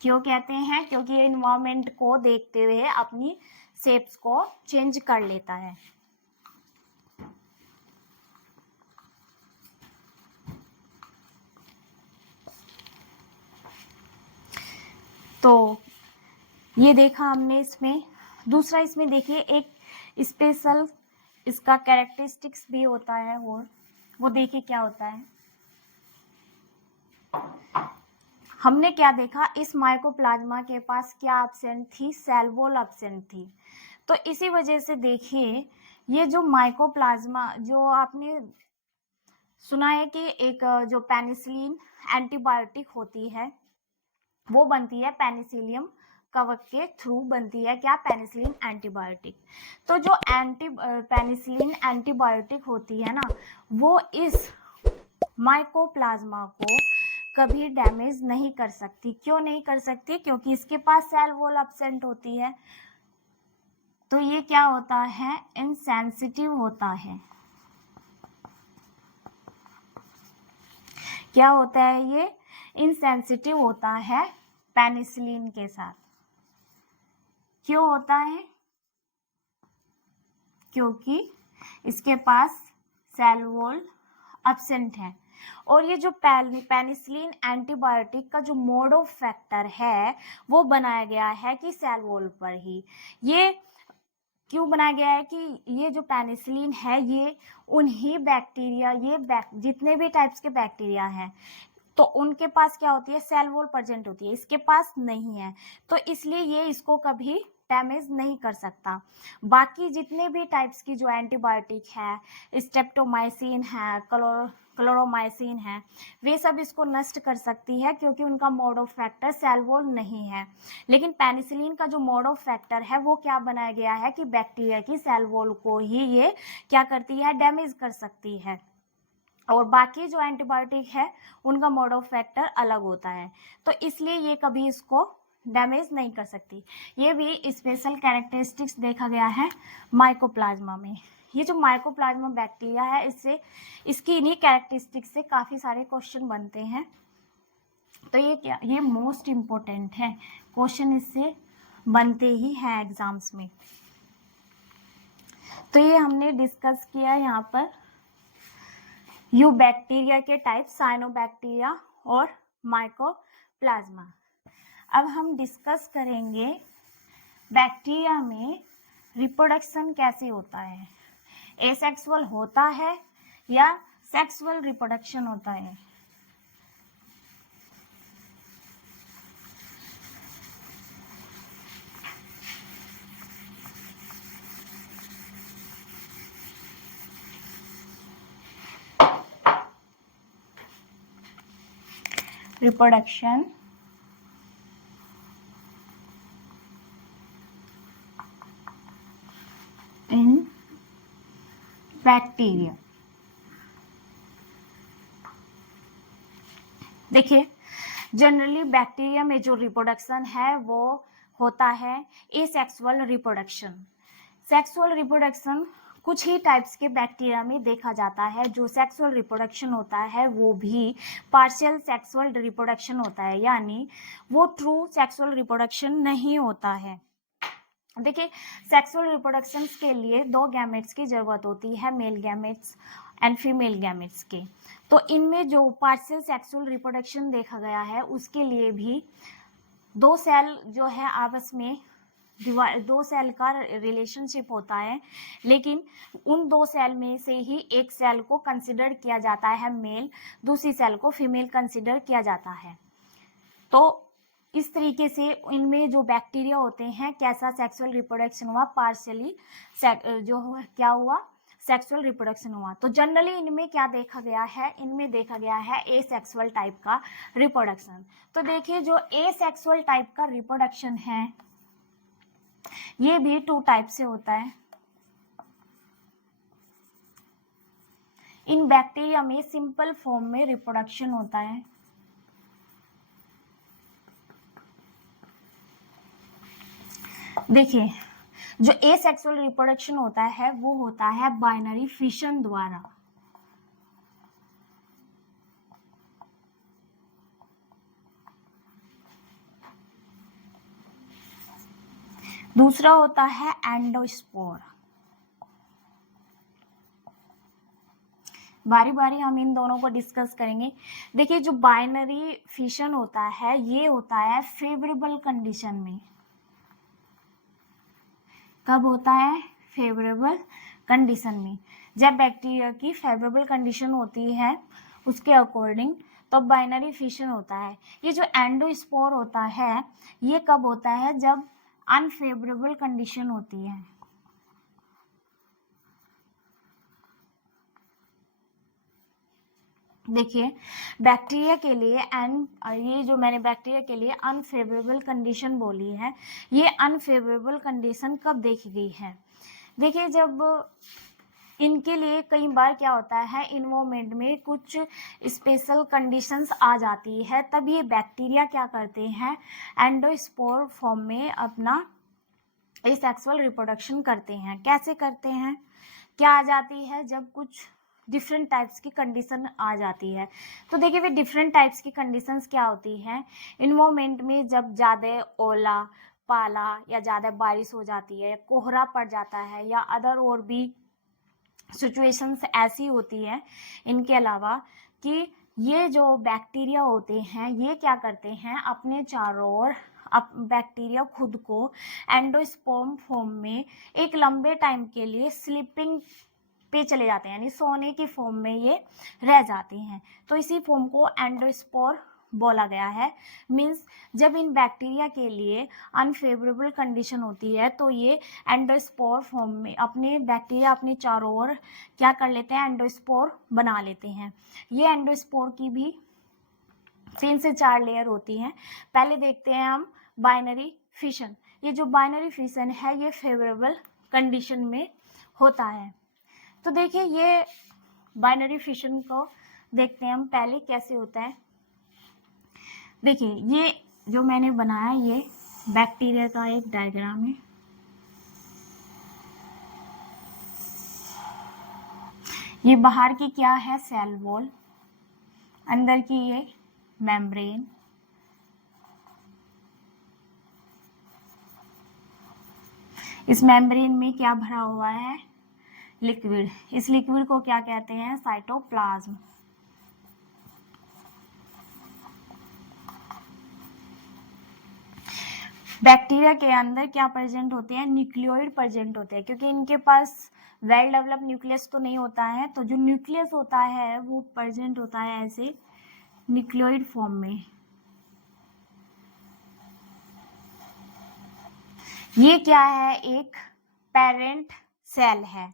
क्यों कहते हैं, क्योंकि ये एनवायरमेंट को देखते हुए अपनी शेप्स को चेंज कर लेता है। तो ये देखा हमने इसमें। दूसरा इसमें देखिए एक स्पेशल इसका कैरेक्टरिस्टिक्स भी होता है, और वो देखिए क्या होता है। हमने क्या देखा, इस माइकोप्लाज्मा के पास क्या एब्सेंट थी, सेल वॉल एब्सेंट थी। तो इसी वजह से देखिए ये जो माइकोप्लाज्मा, जो आपने सुना है कि एक जो पेनिसिलिन एंटीबायोटिक होती है वो बनती है पेनिसिलियम कवक के थ्रू बनती है क्या, पेनिसिलिन एंटीबायोटिक। तो जो पेनिसिलिन एंटीबायोटिक होती है ना, वो इस माइकोप्लाज्मा को कभी डैमेज नहीं कर सकती। क्यों नहीं कर सकती, क्योंकि इसके पास सेल वॉल एब्सेंट होती है। तो ये क्या होता है, इनसेंसिटिव होता है। क्या होता है ये, इनसेंसिटिव होता है पेनिसिलिन के साथ। क्यों होता है, क्योंकि इसके पास सेल वॉल एब्सेंट है। और ये जो पेनिसिलिन एंटीबायोटिक का जो मोड ऑफ फैक्टर है वो बनाया गया है कि सेल वॉल पर ही। ये क्यों बनाया गया है कि ये जो पेनिसिलिन है ये उन्हीं बैक्टीरिया, जितने भी टाइप्स के बैक्टीरिया हैं तो उनके पास क्या होती है, सेल वॉल प्रेजेंट होती है, इसके पास नहीं है। तो इसलिए ये इसको कभी डैमेज नहीं कर सकता। बाकी जितने भी टाइप्स की जो एंटीबायोटिक है, स्टेप्टोमाइसिन है, क्लोरोमाइसिन है, वे सब इसको नष्ट कर सकती है क्योंकि उनका mode of factor cell wall नहीं है। लेकिन पेनिसिलिन का जो मोड ऑफ फैक्टर है वो क्या बनाया गया है कि बैक्टीरिया की सेल वॉल को ही ये क्या करती है, डैमेज कर सकती है। और बाकी जो एंटीबायोटिक है उनका मोड ऑफ फैक्टर अलग होता है, तो इसलिए ये कभी इसको डैमेज नहीं कर सकती। ये भी स्पेशल कैरेक्टरिस्टिक्स देखा गया है माइकोप्लाज्मा में। ये जो माइकोप्लाज्मा बैक्टीरिया है, इससे इसकी इन्हीं कैरेक्टरिस्टिक्स से काफ़ी सारे क्वेश्चन बनते हैं। तो ये क्या, ये मोस्ट इम्पोर्टेंट है, क्वेश्चन इससे बनते ही हैं एग्जाम्स में। तो ये हमने डिस्कस किया यहाँ पर यू बैक्टीरिया के टाइप, साइनोबैक्टीरिया और माइकोप्लाज्मा। अब हम डिस्कस करेंगे बैक्टीरिया में रिप्रोडक्शन कैसे होता है, एसेक्सुअल होता है या सेक्सुअल रिप्रोडक्शन होता है। Reproduction in bacteria. देखिए जनरली बैक्टीरिया में जो रिप्रोडक्शन है वो होता है एसेक्सुअल रिप्रोडक्शन। सेक्सुअल रिप्रोडक्शन कुछ ही टाइप्स के बैक्टीरिया में देखा जाता है। जो सेक्सुअल रिप्रोडक्शन होता है वो भी पार्शियल सेक्सुअल रिप्रोडक्शन होता है, यानी वो ट्रू सेक्सुअल रिप्रोडक्शन नहीं होता है। देखिए सेक्सुअल रिप्रोडक्शन के लिए दो गैमेट्स की जरूरत होती है, male gametes and female gametes के। तो इनमें जो पार्शियल सेक्सुअल रिप्रोडक्शन देखा गया है उसके लिए भी दो सेल जो है आपस में दो सेल का रिलेशनशिप होता है, लेकिन उन दो सेल में से ही एक सेल को कंसिडर किया जाता है मेल, दूसरी सेल को फीमेल कंसिडर किया जाता है। तो इस तरीके से इनमें जो बैक्टीरिया होते हैं कैसा सेक्सुअल रिप्रोडक्शन हुआ, पार्शियली जो क्या हुआ, सेक्सुअल रिप्रोडक्शन हुआ। तो जनरली इनमें क्या देखा गया है, इनमें देखा गया है एसेक्सुअल टाइप का रिप्रोडक्शन। तो देखिए जो एसेक्सुअल टाइप का रिप्रोडक्शन है ये भी टू टाइप से होता है। इन बैक्टीरिया में सिंपल फॉर्म में रिप्रोडक्शन होता है, देखिए जो एसेक्सुअल रिप्रोडक्शन होता है वो होता है बाइनरी फिशन द्वारा। दूसरा होता है एंडोस्पोर। बारी बारी हम इन दोनों को डिस्कस करेंगे। देखिए जो बाइनरी फिशन होता है ये होता है फेवरेबल कंडीशन में। कब होता है, फेवरेबल कंडीशन में, जब बैक्टीरिया की फेवरेबल कंडीशन होती है उसके अकॉर्डिंग, तो बाइनरी फिशन होता है। ये जो एंडोस्पोर होता है ये कब होता है, जब अनफेवरेबल कंडीशन होती है। देखिए बैक्टीरिया के लिए ये जो मैंने बैक्टीरिया के लिए अनफेवरेबल कंडीशन बोली है, ये अनफेवरेबल कंडीशन कब देखी गई है। देखिए जब इनके लिए कई बार क्या होता है, इन्वायरमेंट में कुछ स्पेशल कंडीशंस आ जाती है, तब ये बैक्टीरिया क्या करते हैं, एंडोस्पोर फॉर्म में अपना सेक्सुअल रिप्रोडक्शन करते हैं। कैसे करते हैं, क्या आ जाती है, जब कुछ डिफरेंट टाइप्स की कंडीशन आ जाती है। तो देखिए वे डिफरेंट टाइप्स की कंडीशंस क्या होती हैं, इन्वायरमेंट में जब ज़्यादा ओला पाला या ज़्यादा बारिश हो जाती है, कोहरा पड़ जाता है, या अदर और भी सिचुएशंस ऐसी होती है इनके अलावा, कि ये जो बैक्टीरिया होते हैं ये क्या करते हैं, अपने चारों ओर बैक्टीरिया खुद को एंडोस्पर्म फॉर्म में एक लंबे टाइम के लिए स्लीपिंग पे चले जाते हैं, यानी सोने की फॉर्म में ये रह जाते हैं। तो इसी फॉर्म को एंडोस्पोर बोला गया है। मीन्स जब इन बैक्टीरिया के लिए अनफेवरेबल कंडीशन होती है तो ये एंडोस्पोर फॉर्म में अपने बैक्टीरिया अपने चारों ओर क्या कर लेते हैं, एंडोस्पोर बना लेते हैं। ये एंडोस्पोर की भी 3 से 4 लेयर होती हैं। पहले देखते हैं हम बाइनरी फिशन। ये जो बाइनरी फिशन है ये फेवरेबल कंडीशन में होता है। तो देखिए ये बाइनरी फिशन को देखते हैं हम पहले कैसे होता है। देखिए ये जो मैंने बनाया ये बैक्टीरिया का एक डायग्राम है। ये बाहर की क्या है, सेल वॉल, अंदर की ये मेम्ब्रेन, इस मेम्ब्रेन में क्या भरा हुआ है, लिक्विड। इस लिक्विड को क्या कहते हैं, साइटोप्लाज्म। बैक्टीरिया के अंदर क्या प्रेजेंट होते हैं, न्यूक्लियोइड प्रेजेंट होते हैं, क्योंकि इनके पास वेल डेवलप न्यूक्लियस तो नहीं होता है, तो जो न्यूक्लियस होता है वो प्रेजेंट होता है ऐसे न्यूक्लियोइड फॉर्म में। ये क्या है, एक पेरेंट सेल है।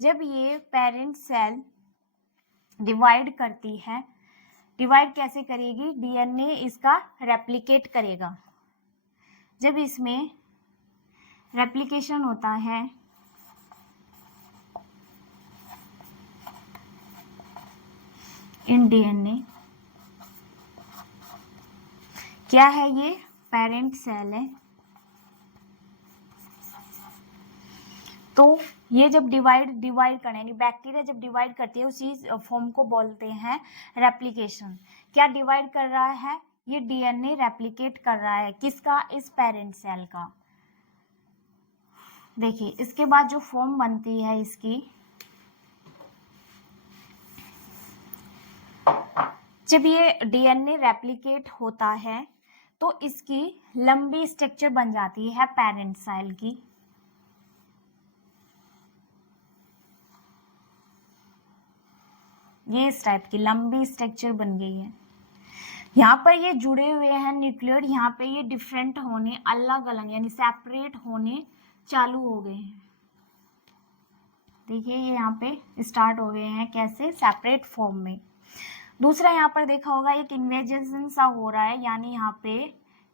जब ये पेरेंट सेल डिवाइड करती है, डिवाइड कैसे करेगी, डीएनए इसका रेप्लिकेट करेगा। जब इसमें रेप्लिकेशन होता है इन डीएनए, क्या है ये, पेरेंट सेल है। तो ये जब डिवाइड करें, यानी बैक्टीरिया जब डिवाइड करती है उसी फॉर्म को बोलते हैं रेप्लिकेशन। क्या डिवाइड कर रहा है, ये डीएनए रेप्लिकेट कर रहा है, किसका, इस पेरेंट सेल का। देखिए इसके बाद जो फॉर्म बनती है इसकी, जब ये डीएनए रेप्लिकेट होता है तो इसकी लंबी स्ट्रक्चर बन जाती है पेरेंट सेल की। ये इस टाइप की लंबी स्ट्रक्चर बन गई है। यहाँ पर ये जुड़े हुए हैं न्यूक्लियोइड, यहाँ पे ये डिफरेंट होने, अलग अलग यानी सेपरेट होने चालू हो गए हैं। देखिए ये यहाँ पे स्टार्ट हो गए हैं कैसे, सेपरेट फॉर्म में। दूसरा यहाँ पर देखा होगा एक इन्वेजन सा हो रहा है, यानी यहाँ पे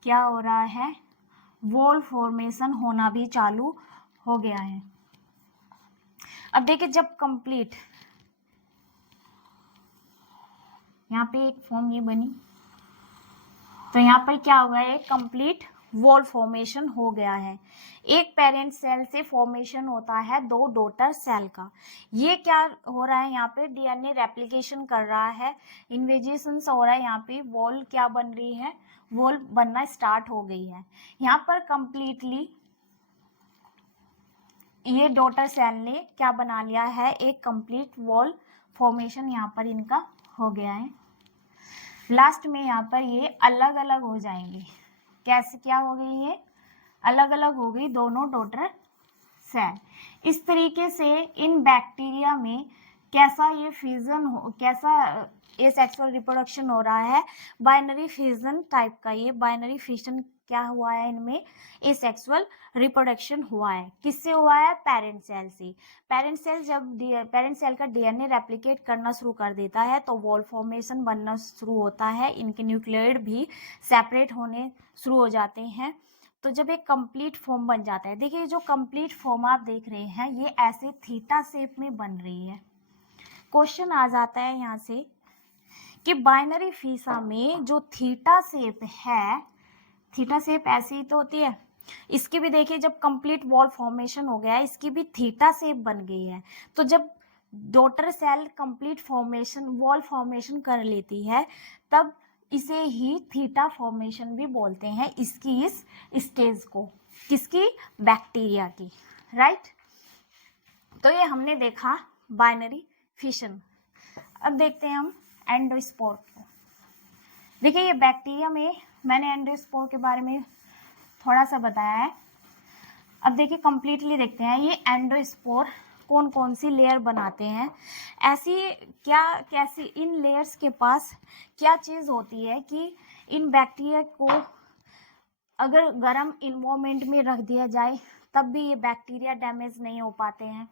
क्या हो रहा है, वॉल फॉर्मेशन होना भी चालू हो गया है। अब देखिए जब कंप्लीट, यहाँ पे एक फॉर्म ये बनी, तो यहाँ पर क्या हुआ है, कंप्लीट वॉल फॉर्मेशन हो गया है। एक पेरेंट सेल से फॉर्मेशन होता है 2 डॉटर सेल का। ये क्या हो रहा है, यहाँ पे डीएनए रेप्लिकेशन कर रहा है, इन्वेजिशन हो रहा है, यहाँ पे वॉल क्या बन रही है, वॉल बनना स्टार्ट हो गई है। यहाँ पर कंप्लीटली ये डॉटर सेल ने क्या बना लिया है, एक कंप्लीट वॉल फॉर्मेशन यहाँ पर इनका हो गया है। लास्ट में यहाँ पर ये अलग अलग हो जाएंगे। कैसे क्या हो गई, ये अलग अलग हो गई दोनों डॉटर सेल। इस तरीके से इन बैक्टीरिया में कैसा ये फ्यूजन हो, कैसा ये सेक्सुअल रिप्रोडक्शन हो रहा है, बाइनरी फ्यूजन टाइप का। ये बाइनरी फ्यूजन क्या हुआ है इनमें, ये सेक्सुअल रिप्रोडक्शन हुआ है। किससे हुआ है, पेरेंट सेल से। पेरेंट सेल जब पेरेंट सेल का डीएनए रेप्लिकेट करना शुरू कर देता है तो वॉल फॉर्मेशन बनना शुरू होता है, इनके न्यूक्लियोइड भी सेपरेट होने शुरू हो जाते हैं। तो जब एक कंप्लीट फॉर्म बन जाता है, देखिए जो कंप्लीट फॉर्म आप देख रहे हैं ये ऐसे थीटा शेप में बन रही है। क्वेश्चन आ जाता है यहाँ से कि बाइनरी फीसा में जो थीटा शेप है, थीटा शेप ऐसी ही तो होती है, इसकी भी देखिए जब कंप्लीट वॉल फॉर्मेशन हो गया है इसकी भी थीटा शेप बन गई है। तो जब daughter cell complete formation wall formation कर लेती है तब इसे ही थीटा फॉर्मेशन भी बोलते हैं, इसकी इस स्टेज को, किसकी, बैक्टीरिया की, राइट। तो ये हमने देखा बाइनरी फिशन। अब देखते हैं हम एंडोस्पोर को। देखिए ये बैक्टीरिया में मैंने एंडोस्पोर के बारे में थोड़ा सा बताया है। अब देखिए कंप्लीटली देखते हैं ये एंडोस्पोर कौन कौन सी लेयर बनाते हैं, ऐसी क्या कैसी इन लेयर्स के पास क्या चीज़ होती है कि इन बैक्टीरिया को अगर गर्म इन्वायरमेंट में रख दिया जाए तब भी ये बैक्टीरिया डैमेज नहीं हो पाते हैं,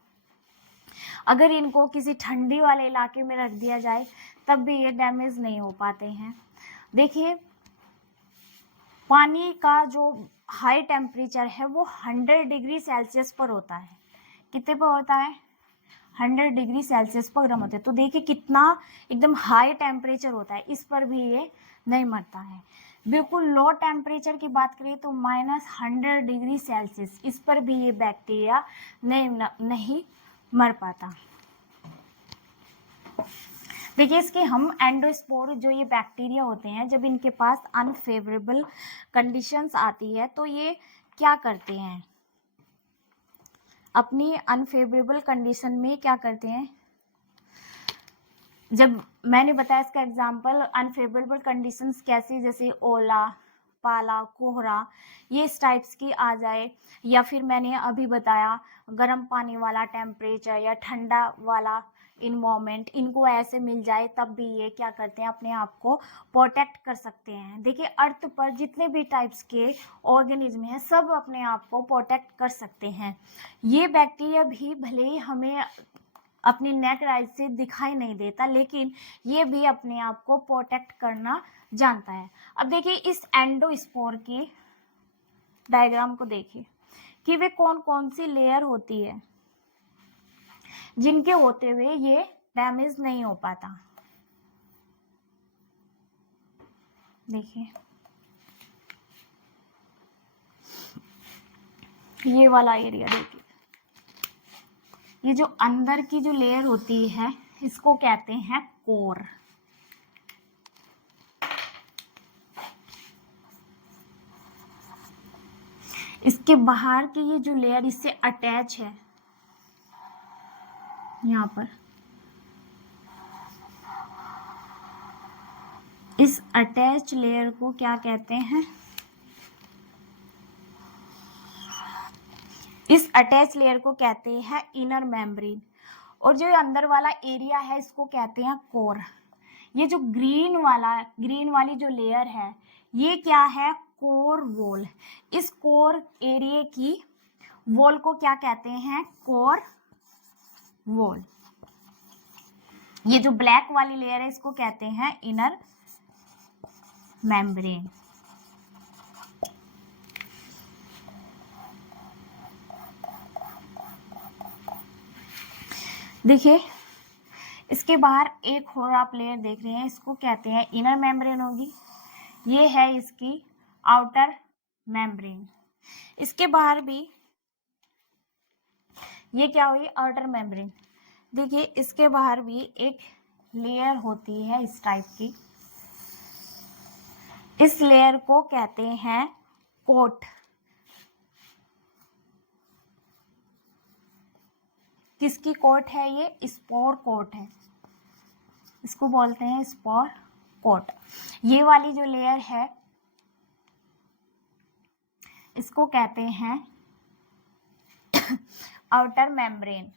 अगर इनको किसी ठंडी वाले इलाके में रख दिया जाए तब भी ये डैमेज नहीं हो पाते हैं। देखिए पानी का जो हाई टेम्परेचर है वो 100 डिग्री सेल्सियस पर होता है। कितने पर होता है, 100 डिग्री सेल्सियस पर गर्म होता है। तो देखिए कितना एकदम हाई टेम्परेचर होता है, इस पर भी ये नहीं मरता है। बिल्कुल लो टेम्परेचर की बात करें तो -100 डिग्री सेल्सियस, इस पर भी ये बैक्टीरिया नहीं मर पाता। देखिए इसके हम एंडोस्पोर जो ये बैक्टीरिया होते हैं जब इनके पास अनफेवरेबल कंडीशंस आती है तो ये क्या करते हैं, अपनी अनफेवरेबल कंडीशन में क्या करते हैं, जब मैंने बताया इसका एग्जांपल अनफेवरेबल कंडीशंस कैसी, जैसे ओला, पाला, कोहरा, ये इस टाइप्स की आ जाए, या फिर मैंने अभी बताया गर्म पानी वाला टेम्परेचर या ठंडा वाला इन्वायरमेंट, इनको ऐसे मिल जाए तब भी ये क्या करते हैं, अपने आप को प्रोटेक्ट कर सकते हैं। देखिए अर्थ पर जितने भी टाइप्स के ऑर्गेनिज्म हैं सब अपने आप को प्रोटेक्ट कर सकते हैं। ये बैक्टीरिया भी भले ही हमें अपनी नेक राइज से दिखाई नहीं देता लेकिन ये भी अपने आप को प्रोटेक्ट करना जानता है। अब देखिए इस एंडोस्पोर की डायग्राम को देखिए कि वे कौन कौन सी लेयर होती है जिनके होते हुए ये डैमेज नहीं हो पाता। देखिए ये वाला एरिया देखिए, ये जो अंदर की जो लेयर होती है इसको कहते हैं कोर। इसके बाहर की ये जो लेयर इससे अटैच है यहाँ पर, इस अटैच लेयर को क्या कहते हैं, इस अटैच लेयर को कहते हैं इनर मेम्ब्रेन, और जो अंदर वाला एरिया है इसको कहते हैं कोर। ये जो ग्रीन वाली जो लेयर है ये क्या है, कोर वॉल। इस कोर एरिया की वॉल को क्या कहते हैं, कोर वॉल। ये जो ब्लैक वाली लेयर है इसको कहते हैं इनर मेम्ब्रेन। देखिए इसके बाहर एक और आप लेयर देख रहे हैं, इसको कहते हैं इनर मेम्ब्रेन होगी, ये है इसकी आउटर मेम्ब्रेन। इसके बाहर भी ये क्या हुई, आउटर मेम्ब्रेन। देखिए इसके बाहर भी एक लेयर होती है इस टाइप की, इस लेयर को कहते हैं कोट। किसकी कोट है, ये स्पोर कोट है, इसको बोलते हैं स्पोर कोट। ये वाली जो लेयर है इसको कहते हैं आउटर मेम्ब्रेन।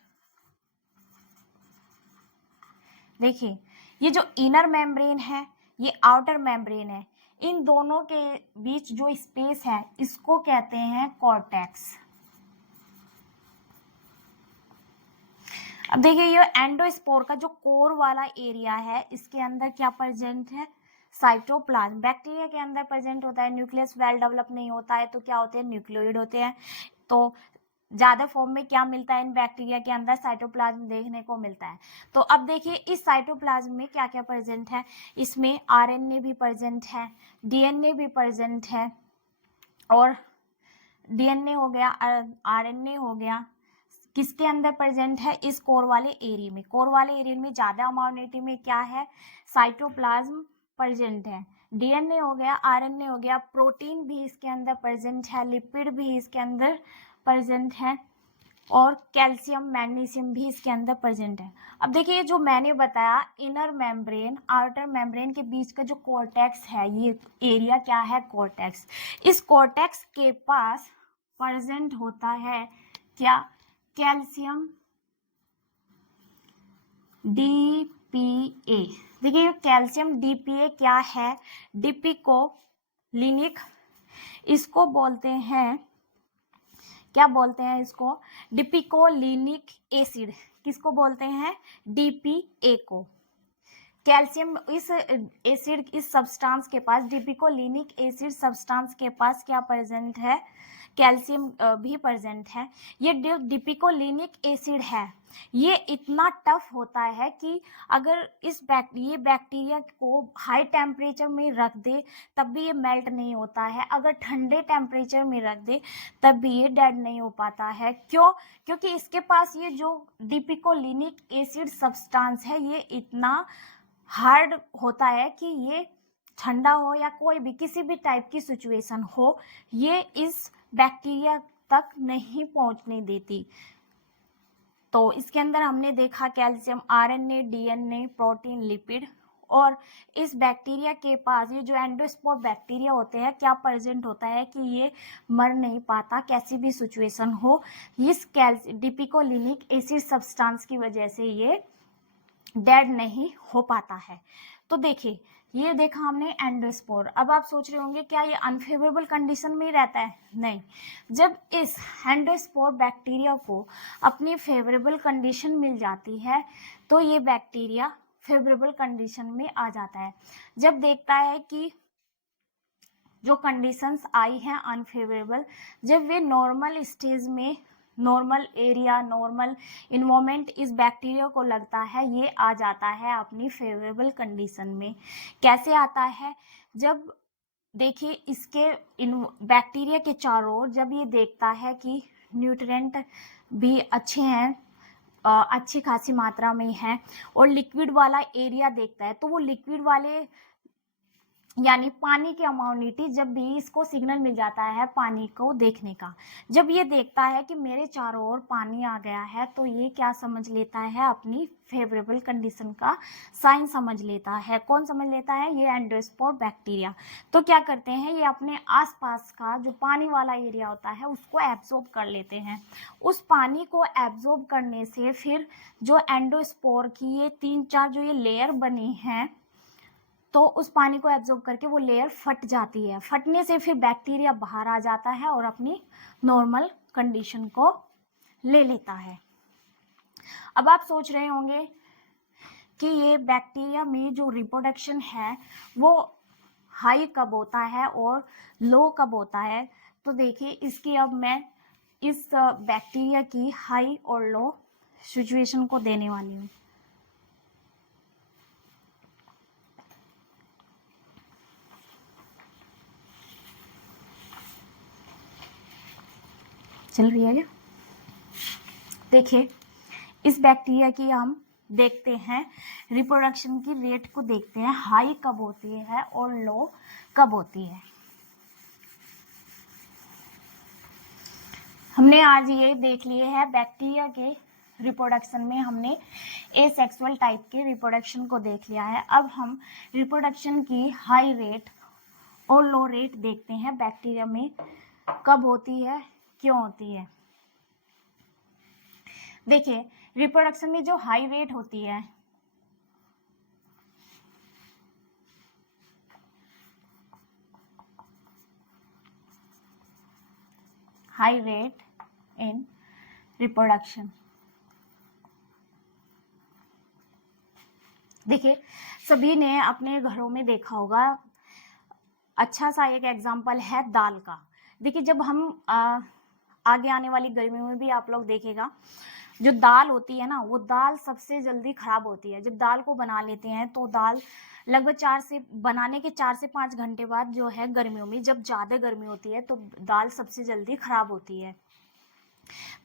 देखिए ये जो इनर मेम्ब्रेन है, ये आउटर मेम्ब्रेन है, इन दोनों के बीच जो स्पेस है इसको कहते हैं कॉर्टेक्स। अब देखिए ये एंडोस्पोर का जो कोर वाला एरिया है, इसके अंदर क्या प्रेजेंट है, साइटोप्लाज्म। बैक्टीरिया के अंदर प्रेजेंट होता है, न्यूक्लियस वेल डेवलप नहीं होता है तो क्या होते हैं, न्यूक्लियोइड होते हैं। तो ज्यादा फॉर्म में क्या मिलता है इन बैक्टीरिया के अंदर, साइटोप्लाज्म देखने को मिलता है। तो अब देखिए इस साइटोप्लाज्म में क्या क्या प्रेजेंट है, इसमें आरएनए भी प्रेजेंट है, डीएनए भी प्रेजेंट है, और डीएनए हो गया, आरएनए हो गया, किसके अंदर प्रेजेंट है, इस कोर वाले एरिया में। कोर वाले एरिया में ज्यादा अमाउंट में क्या है, साइटोप्लाज्म प्रेजेंट है। डीएनए हो गया, आरएनए हो गया, प्रोटीन भी इसके अंदर प्रेजेंट है, लिपिड भी इसके अंदर प्रेजेंट है, और कैल्शियम मैग्नीशियम भी इसके अंदर प्रेजेंट है। अब देखिए जो मैंने बताया इनर मेम्ब्रेन आउटर मेम्ब्रेन के बीच का जो कॉर्टेक्स है, ये एरिया क्या है, कॉर्टेक्स। इस कॉर्टेक्स के पास प्रेजेंट होता है क्या, कैल्शियम डीपीए। देखिए ये कैल्शियम डीपीए क्या है, डिपिकोलिनिक, इसको बोलते हैं, क्या बोलते हैं इसको, डिपिकोलिनिक एसिड। किसको बोलते हैं, डीपीए को। कैल्शियम इस एसिड, इस सब्सटेंस के पास, डिपिकोलिनिक एसिड सब्सटेंस के पास क्या प्रेजेंट है, कैल्शियम भी प्रेजेंट है। ये डिपिकोलिनिक एसिड है, ये इतना टफ होता है कि अगर ये बैक्टीरिया को हाई टेम्परेचर में रख दे तब भी ये मेल्ट नहीं होता है, अगर ठंडे टेम्परेचर में रख दे तब भी ये डेड नहीं हो पाता है। क्यों, क्योंकि इसके पास ये जो डिपिकोलिनिक एसिड सब्सटेंस है ये इतना हार्ड होता है कि ये ठंडा हो या कोई भी किसी भी टाइप की सिचुएशन हो, ये इस बैक्टीरिया तक नहीं पहुंचने देती। तो इसके अंदर हमने देखा calcium, RNA, DNA, protein, lipid, और इस बैक्टीरिया के पास ये जो एंडोस्पोर बैक्टीरिया होते हैं क्या प्रेजेंट होता है कि ये मर नहीं पाता कैसी भी सिचुएशन हो, इस डिपिकोलिनिक एसिड सब्सटेंस की वजह से ये डेड नहीं हो पाता है। तो देखिए ये देखा हमने एंडोस्पोर। अब आप सोच रहे होंगे क्या ये अनफेवरेबल कंडीशन में ही रहता है, नहीं। जब इस एंडोस्पोर बैक्टीरिया को अपनी फेवरेबल कंडीशन मिल जाती है तो ये बैक्टीरिया फेवरेबल कंडीशन में आ जाता है। जब देखता है कि जो कंडीशंस आई हैं अनफेवरेबल, जब वे नॉर्मल स्टेज में, नॉर्मल एरिया, नॉर्मल इन्वायरमेंट इस बैक्टीरिया को लगता है, ये आ जाता है अपनी फेवरेबल कंडीशन में। कैसे आता है, जब देखिए इसके बैक्टीरिया के चारों ओर जब ये देखता है कि न्यूट्रिएंट भी अच्छे हैं, अच्छी खासी मात्रा में है, और लिक्विड वाला एरिया देखता है, तो वो लिक्विड वाले यानी पानी की अमाउंट, जब भी इसको सिग्नल मिल जाता है पानी को देखने का, जब ये देखता है कि मेरे चारों ओर पानी आ गया है तो ये क्या समझ लेता है, अपनी फेवरेबल कंडीशन का साइन समझ लेता है। कौन समझ लेता है, ये एंडोस्पोर बैक्टीरिया। तो क्या करते हैं, ये अपने आसपास का जो पानी वाला एरिया होता है उसको एब्जॉर्ब कर लेते हैं। उस पानी को एब्जॉर्ब करने से फिर जो एंडोस्पोर की ये 3-4 जो ये लेयर बनी हैं, तो उस पानी को एब्जॉर्ब करके वो लेयर फट जाती है। फटने से फिर बैक्टीरिया बाहर आ जाता है और अपनी नॉर्मल कंडीशन को ले लेता है। अब आप सोच रहे होंगे कि ये बैक्टीरिया में जो रिप्रोडक्शन है वो हाई कब होता है और लो कब होता है। तो देखिए इसकी अब मैं इस बैक्टीरिया की हाई और लो सिचुएशन को देने वाली हूँ। चल रही है क्या? देखिए इस बैक्टीरिया की हम देखते हैं रिप्रोडक्शन की रेट को देखते हैं, हाई कब होती है और लो कब होती है। हमने आज ये देख लिए है बैक्टीरिया के रिप्रोडक्शन में, हमने एसेक्सुअल टाइप के रिप्रोडक्शन को देख लिया है। अब हम रिप्रोडक्शन की हाई रेट और लो रेट देखते हैं बैक्टीरिया में कब होती है, क्यों होती है। देखिए रिप्रोडक्शन में जो हाई रेट होती है, हाई रेट इन रिप्रोडक्शन, देखिए सभी ने अपने घरों में देखा होगा, अच्छा सा एक एग्जाम्पल है दाल का। देखिए जब हम आगे आने वाली गर्मियों में भी आप लोग देखेगा, जो दाल होती है ना, वो दाल सबसे जल्दी खराब होती है। जब दाल को बना लेते हैं तो दाल लगभग 4 से 5 घंटे बाद जो है, गर्मियों में जब ज़्यादा गर्मी होती है तो दाल सबसे जल्दी खराब होती है।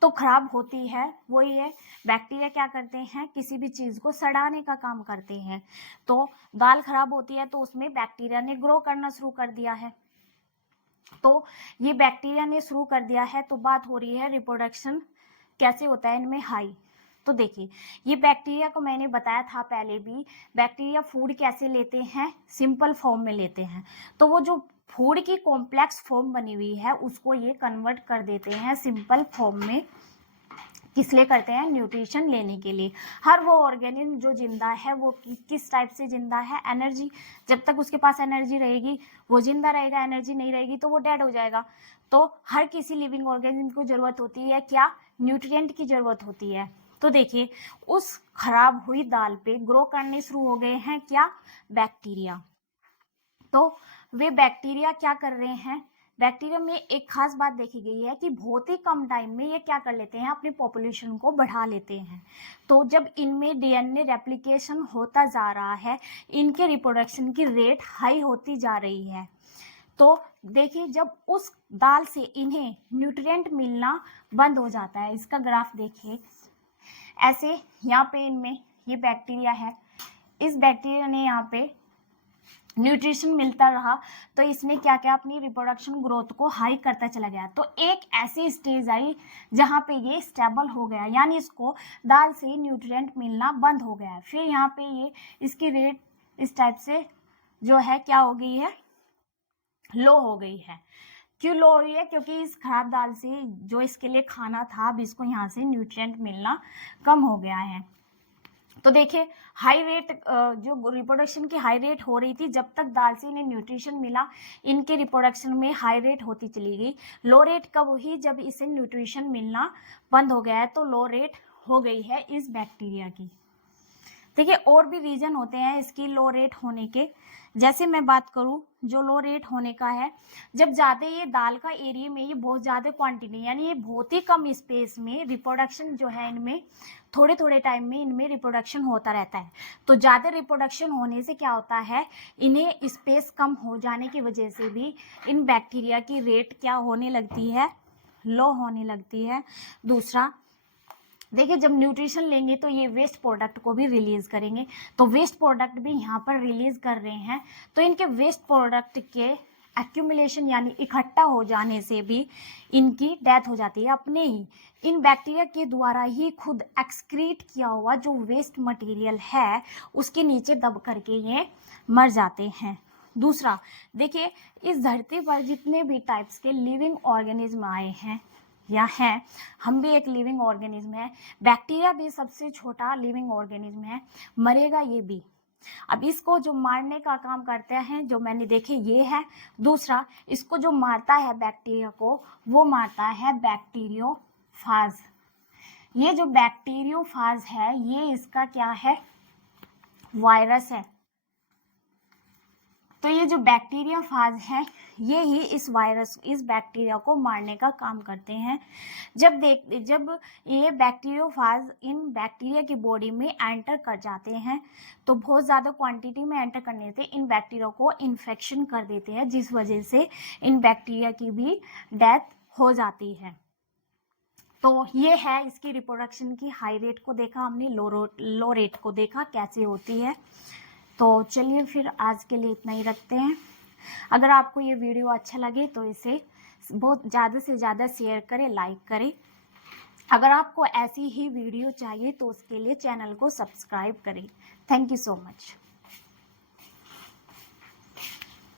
तो खराब होती है, वही है बैक्टीरिया क्या करते हैं, किसी भी चीज़ को सड़ाने का काम करते हैं। तो दाल खराब होती है तो उसमें बैक्टीरिया ने ग्रो करना शुरू कर दिया है। तो ये बैक्टीरिया ने शुरू कर दिया है, तो बात हो रही है रिप्रोडक्शन कैसे होता है इनमें हाई। तो देखिए ये बैक्टीरिया को मैंने बताया था पहले भी, बैक्टीरिया फूड कैसे लेते हैं, सिंपल फॉर्म में लेते हैं। तो वो जो फूड की कॉम्प्लेक्स फॉर्म बनी हुई है उसको ये कन्वर्ट कर देते हैं सिंपल फॉर्म में। किस लिए करते हैं, न्यूट्रिशन लेने के लिए। हर वो ऑर्गेनिज्म जो जिंदा है वो किस टाइप से जिंदा है, एनर्जी, जब तक उसके पास एनर्जी रहेगी वो जिंदा रहेगा, एनर्जी नहीं रहेगी तो वो डेड हो जाएगा। तो हर किसी लिविंग ऑर्गेनिज्म को जरूरत होती है क्या, न्यूट्रिएंट की जरूरत होती है। तो देखिए उस खराब हुई दाल पे ग्रो करने शुरू हो गए हैं क्या, बैक्टीरिया। तो वे बैक्टीरिया क्या कर रहे हैं, बैक्टीरिया में एक खास बात देखी गई है कि बहुत ही कम टाइम में ये क्या कर लेते हैं, अपनी पॉपुलेशन को बढ़ा लेते हैं। तो जब इनमें डीएनए रेप्लिकेशन होता जा रहा है, इनके रिप्रोडक्शन की रेट हाई होती जा रही है। तो देखिए जब उस दाल से इन्हें न्यूट्रिएंट मिलना बंद हो जाता है, इसका ग्राफ देखिए ऐसे, यहाँ पे इनमें ये बैक्टीरिया है, इस बैक्टीरिया ने यहाँ पे न्यूट्रिशन मिलता रहा तो इसने क्या किया, अपनी रिप्रोडक्शन ग्रोथ को हाई करता चला गया। तो एक ऐसी स्टेज आई जहाँ पे ये स्टेबल हो गया, यानी इसको दाल से न्यूट्रिएंट मिलना बंद हो गया। फिर यहाँ पे ये इसकी रेट इस टाइप से जो है क्या हो गई है, लो हो गई है। क्यों लो हो रही है, क्योंकि इस खराब दाल से जो इसके लिए खाना था अब इसको यहाँ से न्यूट्रिएंट मिलना कम हो गया है। तो देखिए हाई रेट, जो रिप्रोडक्शन की हाई रेट हो रही थी, जब तक दाल से इन्हें न्यूट्रिशन मिला इनके रिप्रोडक्शन में हाई रेट होती चली गई। लो रेट कब हुई, जब इसे न्यूट्रिशन मिलना बंद हो गया है, तो लो रेट हो गई है इस बैक्टीरिया की। देखिए और भी रीजन होते हैं इसकी लो रेट होने के। जैसे मैं बात करूं जो लो रेट होने का है, जब ज़्यादा ये दाल का एरिया में ये बहुत ज़्यादा क्वांटिटी, यानी ये बहुत ही कम स्पेस में रिप्रोडक्शन जो है, इनमें थोड़े थोड़े टाइम में इनमें रिप्रोडक्शन होता रहता है। तो ज़्यादा रिप्रोडक्शन होने से क्या होता है, इन्हें स्पेस कम हो जाने की वजह से भी इन बैक्टीरिया की रेट क्या होने लगती है, लो होने लगती है। दूसरा देखिए जब न्यूट्रिशन लेंगे तो ये वेस्ट प्रोडक्ट को भी रिलीज करेंगे, तो वेस्ट प्रोडक्ट भी यहाँ पर रिलीज कर रहे हैं। तो इनके वेस्ट प्रोडक्ट के एक्यूमुलेशन यानी इकट्ठा हो जाने से भी इनकी डेथ हो जाती है, अपने ही इन बैक्टीरिया के द्वारा ही खुद एक्सक्रीट किया हुआ जो वेस्ट मटेरियल है उसके नीचे दब करके ये मर जाते हैं। दूसरा देखिए इस धरती पर जितने भी टाइप्स के लिविंग ऑर्गेनिज्म आए हैं या है, हम भी एक लिविंग ऑर्गेनिज्म है, बैक्टीरिया भी सबसे छोटा लिविंग ऑर्गेनिज्म है, मरेगा ये भी। अब इसको जो मारने का काम करते हैं जो मैंने देखे ये है। दूसरा इसको जो मारता है बैक्टीरिया को वो मारता है बैक्टीरियोफाज। ये जो बैक्टीरियोफाज है ये इसका क्या है, वायरस है। तो ये जो बैक्टीरियोफाज है ये ही इस वायरस, इस बैक्टीरिया को मारने का काम करते हैं। जब ये बैक्टीरियोफाज इन बैक्टीरिया की बॉडी में एंटर कर जाते हैं तो बहुत ज़्यादा क्वांटिटी में एंटर करने से इन बैक्टीरिया को इन्फेक्शन कर देते हैं, जिस वजह से इन बैक्टीरिया की भी डेथ हो जाती है। तो ये है इसकी रिप्रोडक्शन की हाई रेट को देखा हमने, लो रेट को देखा कैसे होती है। तो चलिए फिर आज के लिए इतना ही रखते हैं। अगर आपको ये वीडियो अच्छा लगे तो इसे बहुत ज़्यादा से ज़्यादा शेयर करें, लाइक करें। अगर आपको ऐसी ही वीडियो चाहिए तो उसके लिए चैनल को सब्सक्राइब करें। Thank you so much.